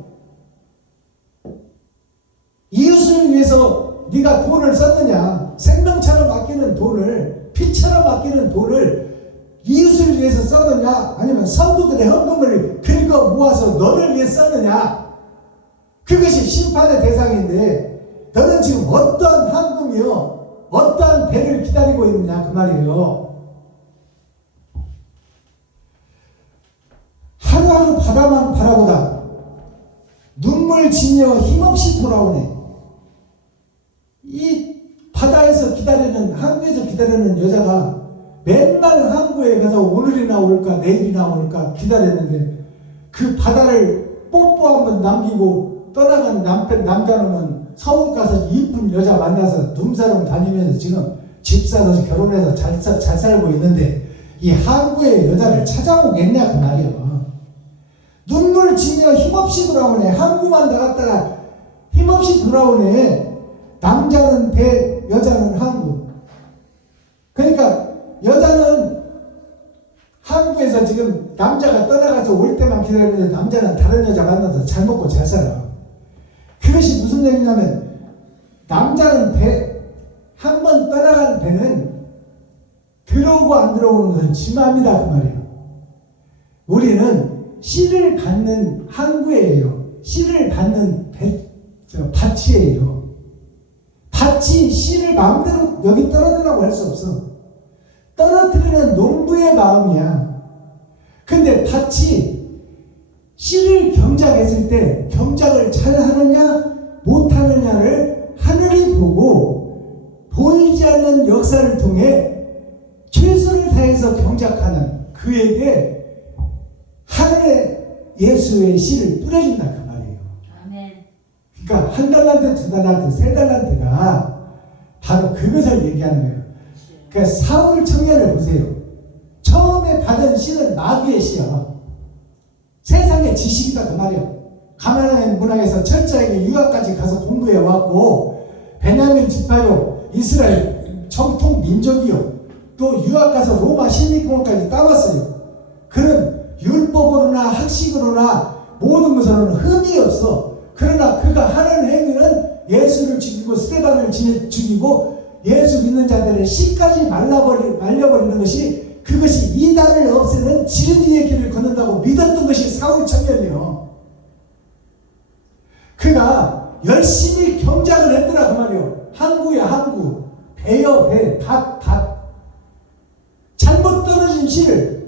이웃을 위해서 네가 돈을 썼느냐. 생명처럼 아끼는 돈을 피처럼 아끼는 돈을 이웃을 위해서 썼느냐 아니면 성도들의 헌금을 긁어 모아서 너를 위해 썼느냐. 그것이 심판의 대상인데 너는 지금 어떠한 헌금이요 어떠한 배를 기다리고 있느냐 그 말이에요. 하루하루 바다만 바라보다 눈물 지며 힘없이 돌아오네. 이 바다에서 기다리는 한국에서 기다리는 여자가 맨날 한국에 가서 오늘이나 올까 내일이나 올까 기다렸는데 그 바다를 뽀뽀 한번 남기고 떠나간 남자는 서울 가서 이쁜 여자 만나서 눈사람 다니면서 지금 집 사서 결혼해서 잘 살고 있는데 이 한국의 여자를 찾아오겠냐 그 말이에요. 눈물 지며 힘없이 돌아오네. 한국만 나갔다가 힘없이 돌아오네. 남자는 배, 여자는 한국. 그러니까 여자는 한국에서 지금 남자가 떠나가서 올 때만 기다리는데 남자는 다른 여자 만나서 잘 먹고 잘 살아. 그것이 무슨 얘기냐면 남자는 배, 한 번 떠나간 배는 들어오고 안 들어오는 것은 지 맘이다 그 말이에요. 우리는 씨를 받는 항구예요. 씨를 받는 밭이에요. 밭이 씨를 마음대로 여기 떨어뜨리라고 할 수 없어. 떨어뜨리는 농부의 마음이야. 근데 밭이 씨를 경작했을 때 경작을 잘 하느냐 못하느냐를 하늘이 보고 보이지 않는 역사를 통해 최선을 다해서 경작하는 그에게 하늘의 예수의 씨를 뿌려준다 그 말이에요. 아멘. 그러니까 한 달란트, 두 달란트, 세 달란트가 바로 그것을 얘기하는 거예요. 그러니까 사울 청년을 보세요. 처음에 받은 씨는 마귀의 씨야. 세상의 지식이다 그 말이에요. 가나안 문화에서 철저하게 유학까지 가서 공부해 왔고 베냐민 지파요, 이스라엘 정통 민족이요. 또 유학 가서 로마 시민권까지 따왔어요. 그런 율법으로나 학식으로나 모든 것으로는 흠이 없어. 그러나 그가 하는 행위는 예수를 죽이고 스데반을 죽이고 예수 믿는 자들의 씨까지 말려버리는 것이 그것이 이단을 없애는 진리의 길을 걷는다고 믿었던 것이 사울 청년이요. 그가 열심히 경작을 했더라 그 말이요. 항구야 항구. 배여 배. 밭. 잘못 떨어진 씨를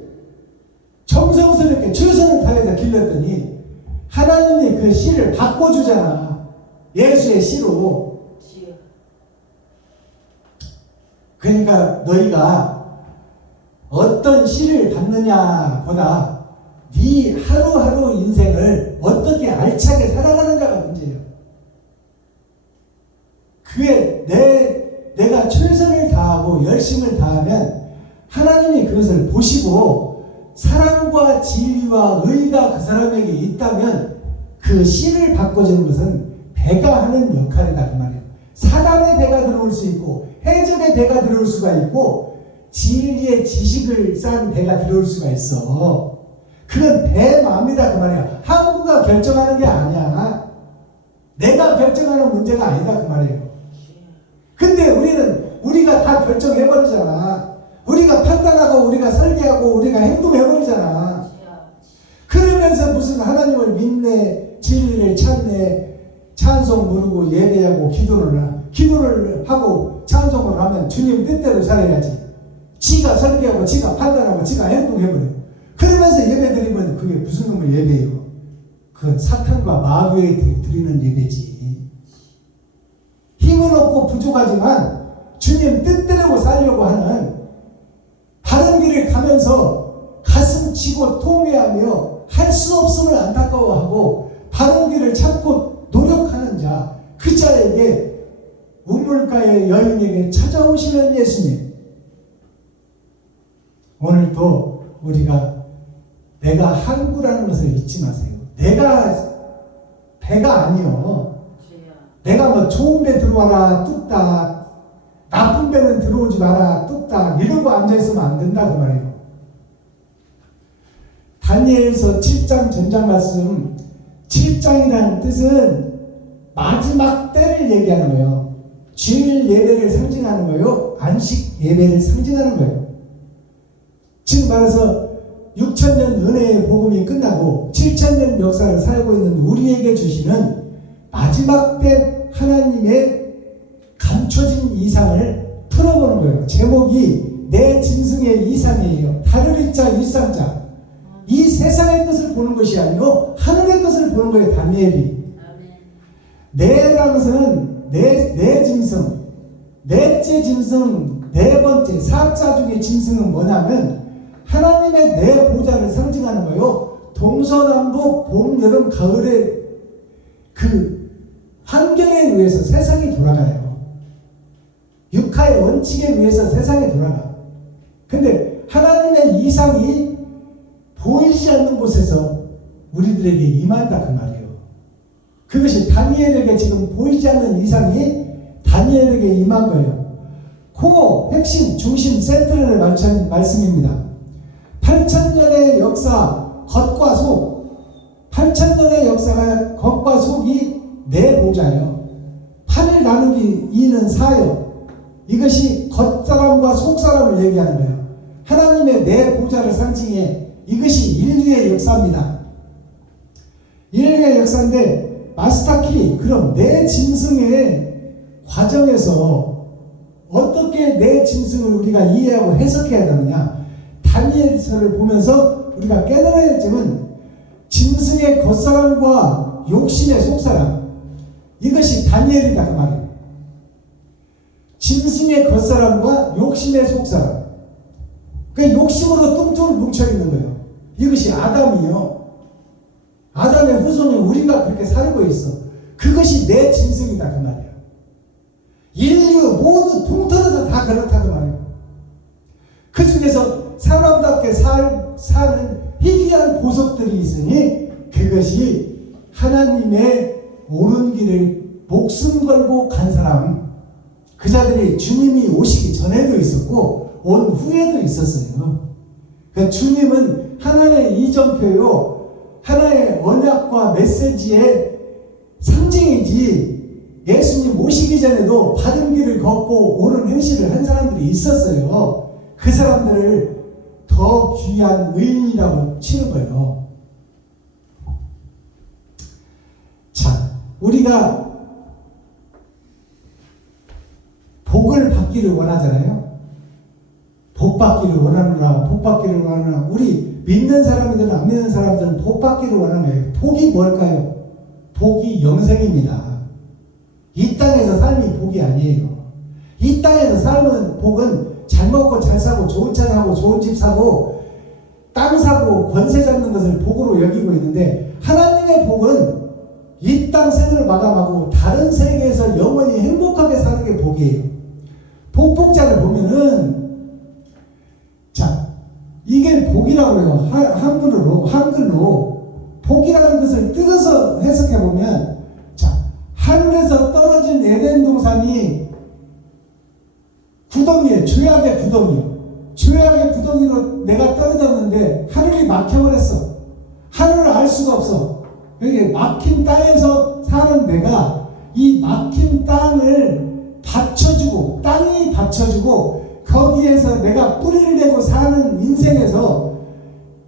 정성스럽게 최선을 다해서 길렀더니 하나님이 그 씨를 바꿔주잖아. 예수의 씨로. 그러니까 너희가 어떤 씨를 받느냐 보다 네 하루하루 인생을 어떻게 알차게 살아가느냐가 문제예요. 그게 내가 최선을 다하고 열심을 다하면 하나님이 그것을 보시고 사랑과 진리와 의가 그 사람에게 있다면 그 씨를 바꿔주는 것은 배가 하는 역할이다 그 말이에요. 사단의 배가 들어올 수 있고 세접의 배가 들어올 수가 있고 진리의 지식을 쌓은 배가 들어올 수가 있어. 그건 배 마음이다 그 말이야. 항구가 결정하는 게 아니야. 내가 결정하는 문제가 아니다 그 말이에요. 근데 우리가 다 결정해버리잖아. 우리가 판단하고 우리가 설계하고 우리가 행동해버리잖아. 그러면서 무슨 하나님을 믿네, 진리를 찾네, 찬송 부르고 예배하고 기도를 하고 찬송을 하면 주님 뜻대로 살아야지. 지가 설계하고 지가 판단하고 지가 행동해버려. 그러면서 예배 드리면 그게 무슨 놈의 예배예요? 그건 사탄과 마귀에 드리는 예배지. 힘은 없고 부족하지만 주님 뜻대로 살려고 하는 바른 길을 가면서 가슴 치고 통회하며 할 수 없음을 안타까워하고 바른 길을 찾고 노력하는 자, 그 자에게 우물가의 여인에게 찾아오시는 예수님. 오늘도 우리가 내가 항구라는 것을 잊지 마세요. 내가 배가 아니요. 내가 뭐 좋은 배 들어와라 뚝딱, 나쁜 배는 들어오지 마라 뚝딱 이러고 앉아있으면 안 된다 그 말이에요. 다니엘서 7장 전장 말씀, 7장이라는 뜻은 마지막 때를 얘기하는 거예요. 주일 예배를 상징하는 거예요. 안식 예배를 상징하는 거예요. 지금 말해서 6,000년 은혜의 복음이 끝나고 7,000년 역사를 살고 있는 우리에게 주시는 마지막 때 하나님의 감춰진 이상을 풀어보는 거예요. 제목이 내 짐승의 이상이에요. 다를 자 일상자. 이 세상의 것을 보는 것이 아니고 하늘의 것을 보는 거예요. 다니엘이. 내라는 것은 내 짐승, 넷째 짐승, 네 번째, 사자 중에 짐승은 뭐냐면 하나님의 내 보좌를 상징하는 거예요. 동서남북, 봄, 여름, 가을의 그 환경에 의해서 세상이 돌아가요. 육하의 원칙에 의해서 세상이 돌아가. 근데 하나님의 이상이 보이지 않는 곳에서 우리들에게 임한다 그 말이에요. 그것이 다니엘에게 지금 보이지 않는 이상이 다니엘에게 임한 거예요. 코어, 핵심, 중심, 센터의 말씀입니다. 8,000년의 역사, 겉과 속. 8,000년의 역사가 겉과 속이 내 보좌예요. 8을 나누기 2는 4요. 이것이 겉사람과 속사람을 얘기하는 거예요. 하나님의 내 보좌를 상징해. 이것이 인류의 역사입니다. 인류의 역사인데 마스터키, 그럼 내 짐승의 과정에서 어떻게 내 짐승을 우리가 이해하고 해석해야 되느냐. 다니엘서를 보면서 우리가 깨달아야 할 점은 짐승의 겉사람과 욕심의 속사람, 이것이 다니엘이다 그 말이에요. 짐승의 겉사람과 욕심의 속사람. 그 욕심으로 뚱뚱 뭉쳐있는 거예요. 이것이 아담이요. 아담의 후손이 우리가 그렇게 살고 있어. 그것이 내 짐승이다 그 말이에요. 인류 모두 통틀어서 다 그렇다 그 말이에요. 그 중에서 사람답게 사는 희귀한 보석들이 있으니 그것이 하나님의 옳은 길을 목숨 걸고 간 사람, 그 자들이 주님이 오시기 전에도 있었고 온 후에도 있었어요. 그러니까 주님은 하나의 이정표요, 하나의 언약과 메시지의 상징이지, 예수님 오시기 전에도 바른 길을 걷고 옳은 행실을 한 사람들이 있었어요. 그 사람들을 더 귀한 의인이라고 치는 거예요. 자, 우리가 복을 받기를 원하잖아요. 복 받기를 원하느라, 복 받기를 원하느라. 우리 믿는 사람들은 안 믿는 사람들은 복 받기를 원하는 거예요. 복이 뭘까요? 복이 영생입니다. 이 땅에서 삶이 복이 아니에요. 이 땅에서 삶은 복은 잘 먹고 잘 사고 좋은 차 사고 좋은 집 사고 땅 사고 권세 잡는 것을 복으로 여기고 있는데, 하나님의 복은 이 땅 생을 마감하고 다른 세계에서 영원히 행복하게 사는 게 복이에요. 복복자를 보면은, 자, 이게 복이라고 해요. 한글로 복이라는 것을 뜯어서 해석해 보면, 자, 하늘에서 떨어진 에덴 동산이 구덩이에 죄악의 구덩이. 죄악의 구덩이로 내가 떨어졌는데 하늘이 막혀버렸어. 하늘을 알 수가 없어. 여기 막힌 땅에서 사는 내가 이 막힌 땅을 받쳐주고, 땅이 받쳐주고, 거기에서 내가 뿌리를 내고 사는 인생에서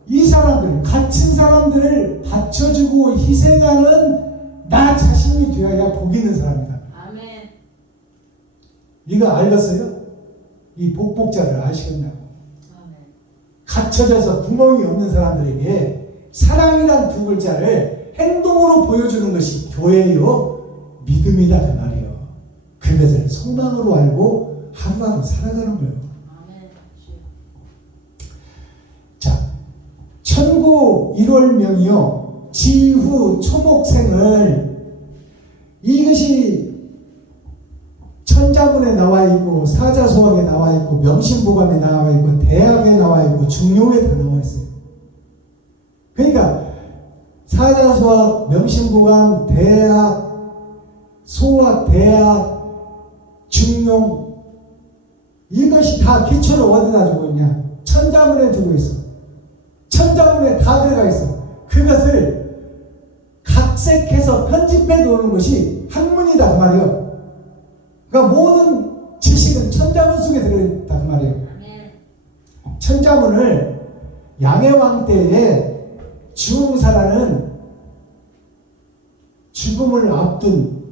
이 사람들, 갇힌 사람들을 받쳐주고 희생하는 나 자신이 되어야 복 있는 사람이다. 아멘. 이거 알겠어요? 이 복복자를 아시겠냐고. 아멘. 갇혀져서 구멍이 없는 사람들에게 사랑이란 두 글자를 행동으로 보여주는 것이 교회요, 믿음이다 그 말이에요. 그것을 소망으로 알고 하루하루 살아가는 거예요. 아멘. 자, 천고 1월명이요, 지후 초목생을, 이것이 천자문에 나와 있고 사자소학에 나와 있고 명심보감에 나와 있고 대학에 나와 있고 중용에 다 나와 있어요. 그러니까 사자소학, 명심보감, 대학, 소학, 대학, 중용, 이것이 다 기초를 어디다 두고 있냐? 천자문에 두고 있어. 천자문에 다 들어가 있어. 그것을 각색해서 편집해 놓는 것이 학문이다 그 말이에요. 그러니까 모든 지식은 천자문 속에 들어있다 그 말이에요. 천자문을 양해왕 때에 주흥사라는 죽음을 앞둔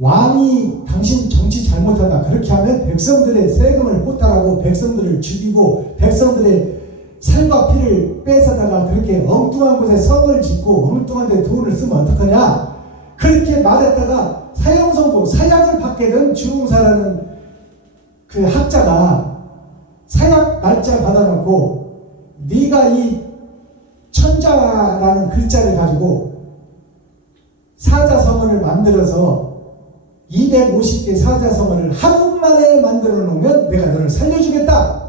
왕이 당신 정치 잘못하다 그렇게 하면 백성들의 세금을 호탈하고 백성들을 죽이고 백성들의 살과 피를 뺏어다가 그렇게 엉뚱한 곳에 성을 짓고 엉뚱한 데 돈을 쓰면 어떡하냐, 그렇게 말했다가 사형선고, 사약을 받게 된 주흥사라는 그 학자가 사약 날짜 받아놓고 네가 이 천자라는 글자를 가지고 사자성어를 만들어서 250개 사자성어를 하루 만에 만들어 놓으면 내가 너를 살려주겠다.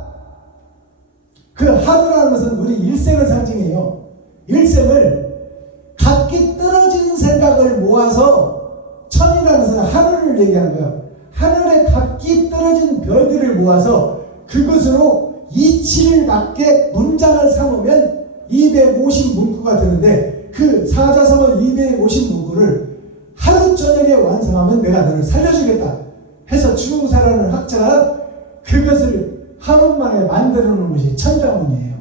그 하루라는 것은 우리 일생을 상징해요. 일생을 각기 떨어진 생각을 모아서, 천이라는 것은 하늘을 얘기하는 거예요. 하늘에 각기 떨어진 별들을 모아서 그것으로 이치를 맞게 문장을 삼으면 250문구가 되는데, 그 사자성어 250문구를 하루 저녁에 완성하면 내가 너를 살려주겠다 해서 주흥사라는 학자가 그것을 하루 만에 만들어 놓은 것이 천자문이에요.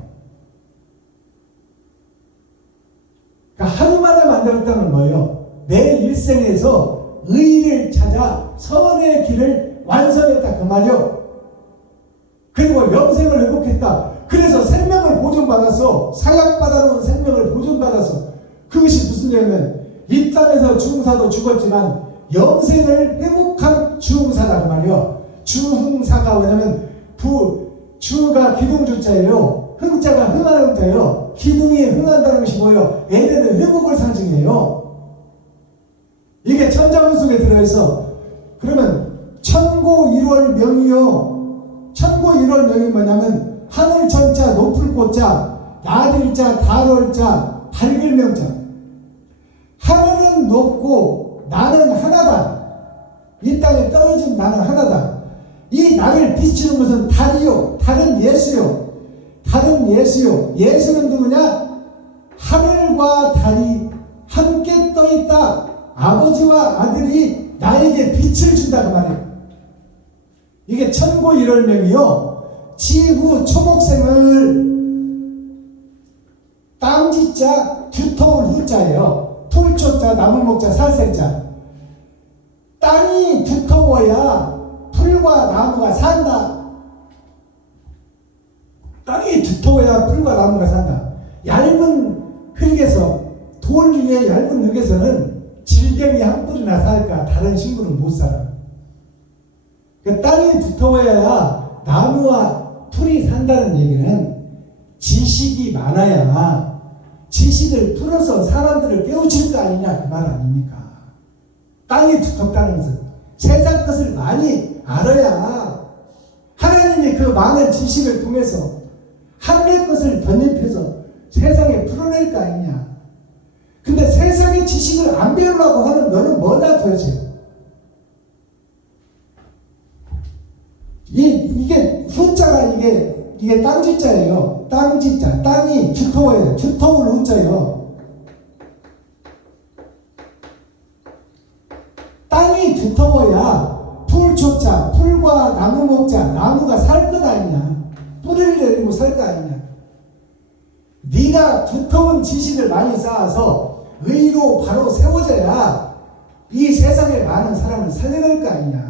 그러니까 하루 만에 만들었다는 뭐예요? 내 일생에서 의를 찾아 선의 길을 완성했다 그 말이요. 그리고 영생을 회복했다. 그래서 생명을 보존받았어. 사약받아놓은 생명을 보존받았어. 그것이 무슨 얘기냐면 이 땅에서 주흥사도 죽었지만 영생을 회복한 주흥사다 그 말이요. 주흥사가 뭐냐면 주가 기둥주자예요. 흥자가 흥하는 흥자예요. 기둥이 흥한다는 것이 뭐예요? 얘네는 회복을 상징해요. 이게 천자문 속에 들어있어. 그러면 천고 1월 명이요. 천고 1월 명이 뭐냐면 하늘 천자, 높을 꽃자, 날일자, 달월자, 밝을 명자. 하늘은 높고 나는 하나다. 이 땅에 떨어진 나는 하나다. 이 나를 비추는 것은 달이요. 달은 예수요. 달은 예수요. 예수는 누구냐? 하늘과 달이 함께 떠있다. 아버지와 아들이 나에게 빛을 준다 그 말이에요. 이게 천고 1월명이요. 지후 초목생을 땅지자 두터운 후자예요. 풀초자, 나무목자, 살생자. 땅이 두터워야 풀과 나무가 산다. 땅이 두터워야 풀과 나무가 산다. 얇은 흙에서, 돌 위에 얇은 흙에서는 질병이 한 뿌리나 살까 다른 식물은 못 살아. 그러니까 땅이 두터워야 나무와 풀이 산다는 얘기는 지식이 많아야 지식을 풀어서 사람들을 깨우칠 거 아니냐 그 말 아닙니까? 땅이 두텁다는 것은 세상 것을 많이 알아야 하나님이 그 많은 지식을 통해서 하늘의 것을 덧입혀서 세상에 풀어낼 거 아니냐. 근데 세상의 지식을 안 배우려고 하는 너는 뭐냐 도대체. 이 이게 땅지자예요. 땅지자. 땅이 두터워요. 두터울 우자예요. 땅이 두터워야 풀초자, 풀과 나무 먹자. 나무가 살 것 아니냐. 뿌리를 내리고 살 거 아니냐. 네가 두터운 지식을 많이 쌓아서 의로 바로 세워져야 이 세상에 많은 사람을 살려낼 거 아니냐.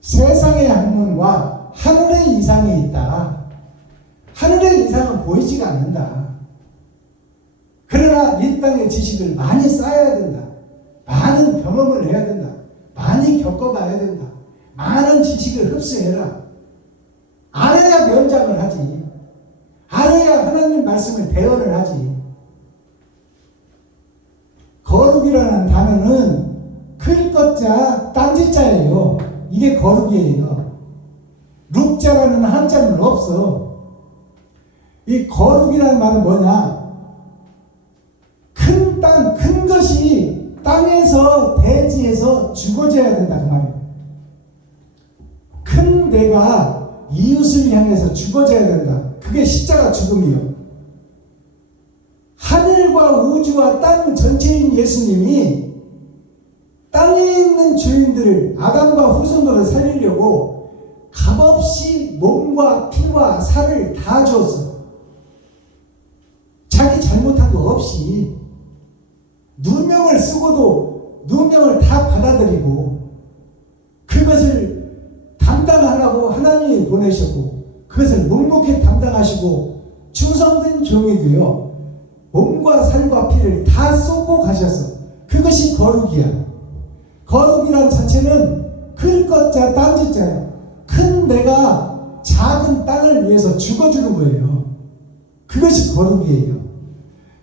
세상의 학문과 하늘의 이상이 있다. 하늘의 이상은 보이지가 않는다. 그러나 이 땅의 지식을 많이 쌓아야 된다. 많은 경험을 해야 된다. 많이 겪어봐야 된다. 많은 지식을 흡수해라. 알아야 면장을 하지. 알아야 하나님 말씀을 대언을 하지. 거룩이라는 단어는 클 것자 딴지자예요. 이게 거룩이에요. 룩자라는 한자는 없어. 이 거룩이라는 말은 뭐냐? 큰 땅, 큰 것이 땅에서 대지에서 죽어져야 된다 그 말이에요. 큰 내가 이웃을 향해서 죽어져야 된다. 그게 십자가 죽음이요. 하늘과 우주와 땅 전체인 예수님이 땅에 있는 죄인들을 아담과 후손으로 살리려고 값없이 몸과 피와 살을 다 줬어. 자기 잘못한 거 없이 누명을 쓰고도 누명을 다 받아들이고 그것을 담당하라고 하나님이 보내셨고 그것을 묵묵히 담당하시고 충성된 종이 되어 몸과 살과 피를 다 쏟고 가셨어. 그것이 거룩이야. 거룩이란 자체는 클 것자 딴짓자야. 큰 내가 작은 땅을 위해서 죽어주는 거예요. 그것이 거룩이에요.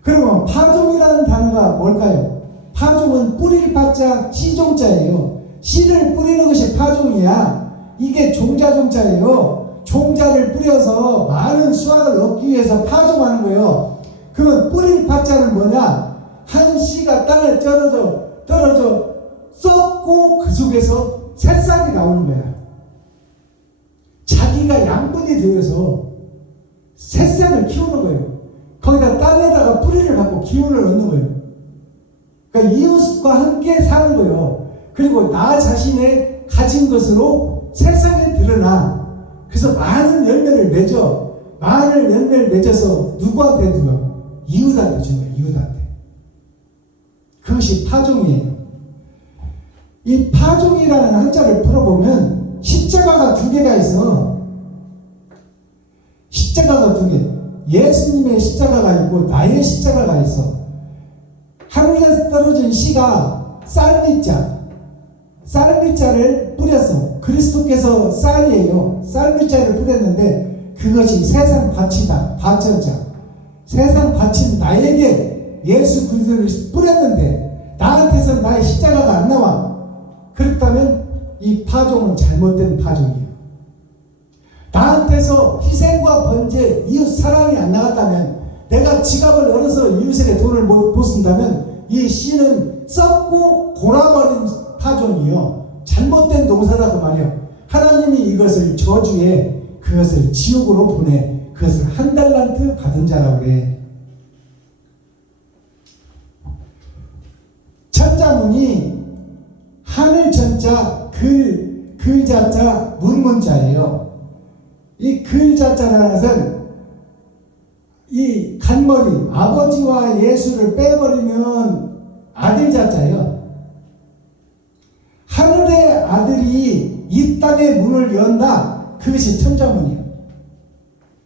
그러면 파종이라는 단어가 뭘까요? 파종은 뿌릴 파자 씨종자예요. 씨를 뿌리는 것이 파종이야. 이게 종자예요. 종자를 뿌려서 많은 수확을 얻기 위해서 파종하는 거예요. 그러면 뿌릴 파자는 뭐냐? 한 씨가 땅에 떨어져 썩고 그 속에서 새싹이 나오는 거야. 자기가 양분이 되어서 새싹을 키우는 거예요. 거기다 땅에다가 뿌리를 갖고 기운을 얻는 거예요. 그러니까 이웃과 함께 사는 거예요. 그리고 나 자신의 가진 것으로 세상에 드러나. 그래서 많은 열매를 맺어. 많은 열매를 맺어서 누구한테 줘요? 이웃한테 준 거예요. 이웃한테. 그것이 파종이에요. 이 파종이라는 한자를 풀어보면 십자가가 두 개가 있어. 십자가가 두 개. 예수님의 십자가가 있고 나의 십자가가 있어. 하늘에서 떨어진 씨가 쌀밑자를 뿌렸어. 그리스도께서 쌀이에요. 쌀밑자를 뿌렸는데 그것이 세상 밭이다. 밭전자. 세상 밭인 나에게 예수 그리스도를 뿌렸는데 나한테서 나의 십자가가 안 나와. 그렇다면 이 파종은 잘못된 파종이에요. 나한테서 희생과 번제, 이웃 사랑이 안 나갔다면, 내가 지갑을 열어서 이웃에게 돈을 못 쓴다면 이 씨는 썩고 골아버린 파종이요. 잘못된 농사다 그 말이에요. 하나님이 이것을 저주에 그것을 지옥으로 보내 그것을 한 달란트 받은 자라고 그래. 천자문이 하늘 천자, 글자자, 문문자예요. 이 글자자라는 것은 이 간머리, 아버지와 예수를 빼버리면 아들 자자예요. 하늘의 아들이 이 땅의 문을 연다. 그것이 천자문이에요.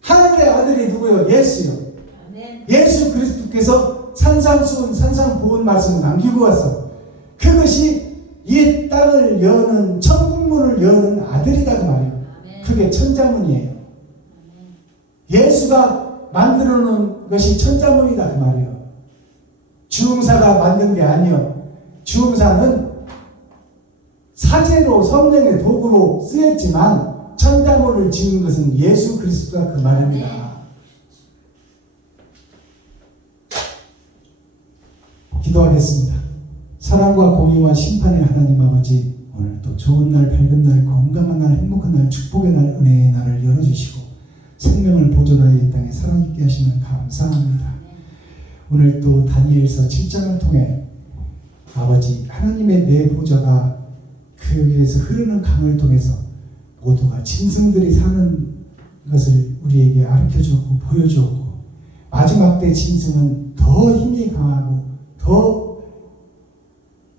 하늘의 아들이 누구요? 예수요. 아멘. 예수 그리스도께서 산상수훈, 산상보훈 말씀을 남기고 왔어. 그것이 이 땅을 여는 천국문을 여는 아들이다 그 말이에요. 그게 천자문이에요. 예수가 만들어 놓은 것이 천자문이다 그 말이에요. 주음사가 만든 게 아니요. 주음사는 사제로 성령의 도구로 쓰였지만 천자문을 지은 것은 예수 그리스도가 그 말입니다. 기도하겠습니다. 사랑과 공의와 심판의 하나님 아버지, 오늘 또 좋은 날, 밝은 날, 건강한 날, 행복한 날, 축복의 날, 은혜의 날을 열어주시고 생명을 보존하여 이 땅에 살아있게 하시면 감사합니다. 오늘 또 다니엘서 7장을 통해 아버지 하나님의 내 보좌가 그 위에서 흐르는 강을 통해서 모두가 짐승들이 사는 것을 우리에게 가르쳐주었고 보여주었고 마지막 때 짐승은 더 힘이 강하고 더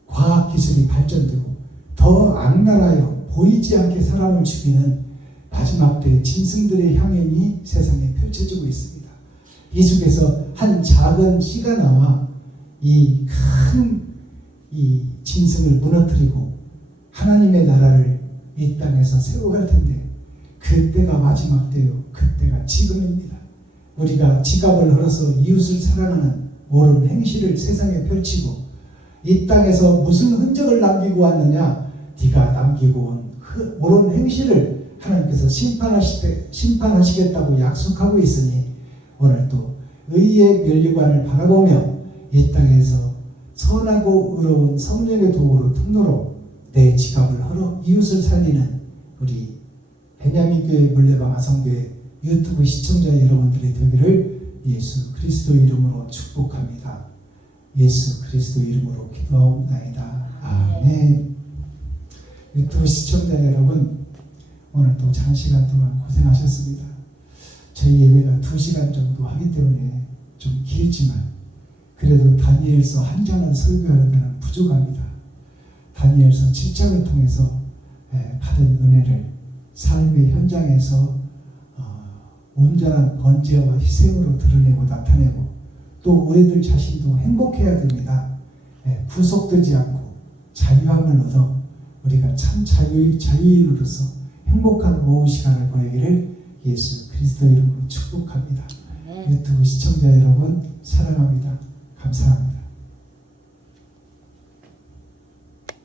과학기술이 발전되고 더 악랄하여 보이지 않게 사람을 죽이는 마지막 때 짐승들의 향연이 세상에 펼쳐지고 있습니다. 이 속에서 한 작은 씨가 나와 이 큰 짐승을 무너뜨리고 하나님의 나라를 이 땅에서 세워갈 텐데 그때가 마지막 때요. 그때가 지금입니다. 우리가 지갑을 흘러서 이웃을 사랑하는 옳은 행실을 세상에 펼치고 이 땅에서 무슨 흔적을 남기고 왔느냐? 네가 남기고 온 옳은 행실을 하나님께서 심판하시겠다고 약속하고 있으니 오늘 또 의의 면류관을 바라보며 이 땅에서 선하고 의로운 성령의 도구로 통로로 내 지갑을 헐어 이웃을 살리는 우리 베냐민 교회 물레방 아성교회 유튜브 시청자 여러분들의 되기를 예수 그리스도 이름으로 축복합니다. 예수 그리스도 이름으로 기도하옵나이다. 아멘. 유튜브 시청자 여러분, 오늘 또 장시간 동안 고생하셨습니다. 저희 예배가 2시간 정도 하기 때문에 좀 길지만 그래도 다니엘서 한 장을 설교하려면 부족합니다. 다니엘서 7장을 통해서 받은 은혜를 삶의 현장에서 온전한 번제와 희생으로 드러내고 나타내고 또 우리들 자신도 행복해야 됩니다. 구속되지 않고 자유함을 얻어 우리가 참 자유인으로서 행복한 오후 시간을 보내기를 예수 그리스도 이름으로 축복합니다. 유튜브 시청자 여러분 사랑합니다. 감사합니다.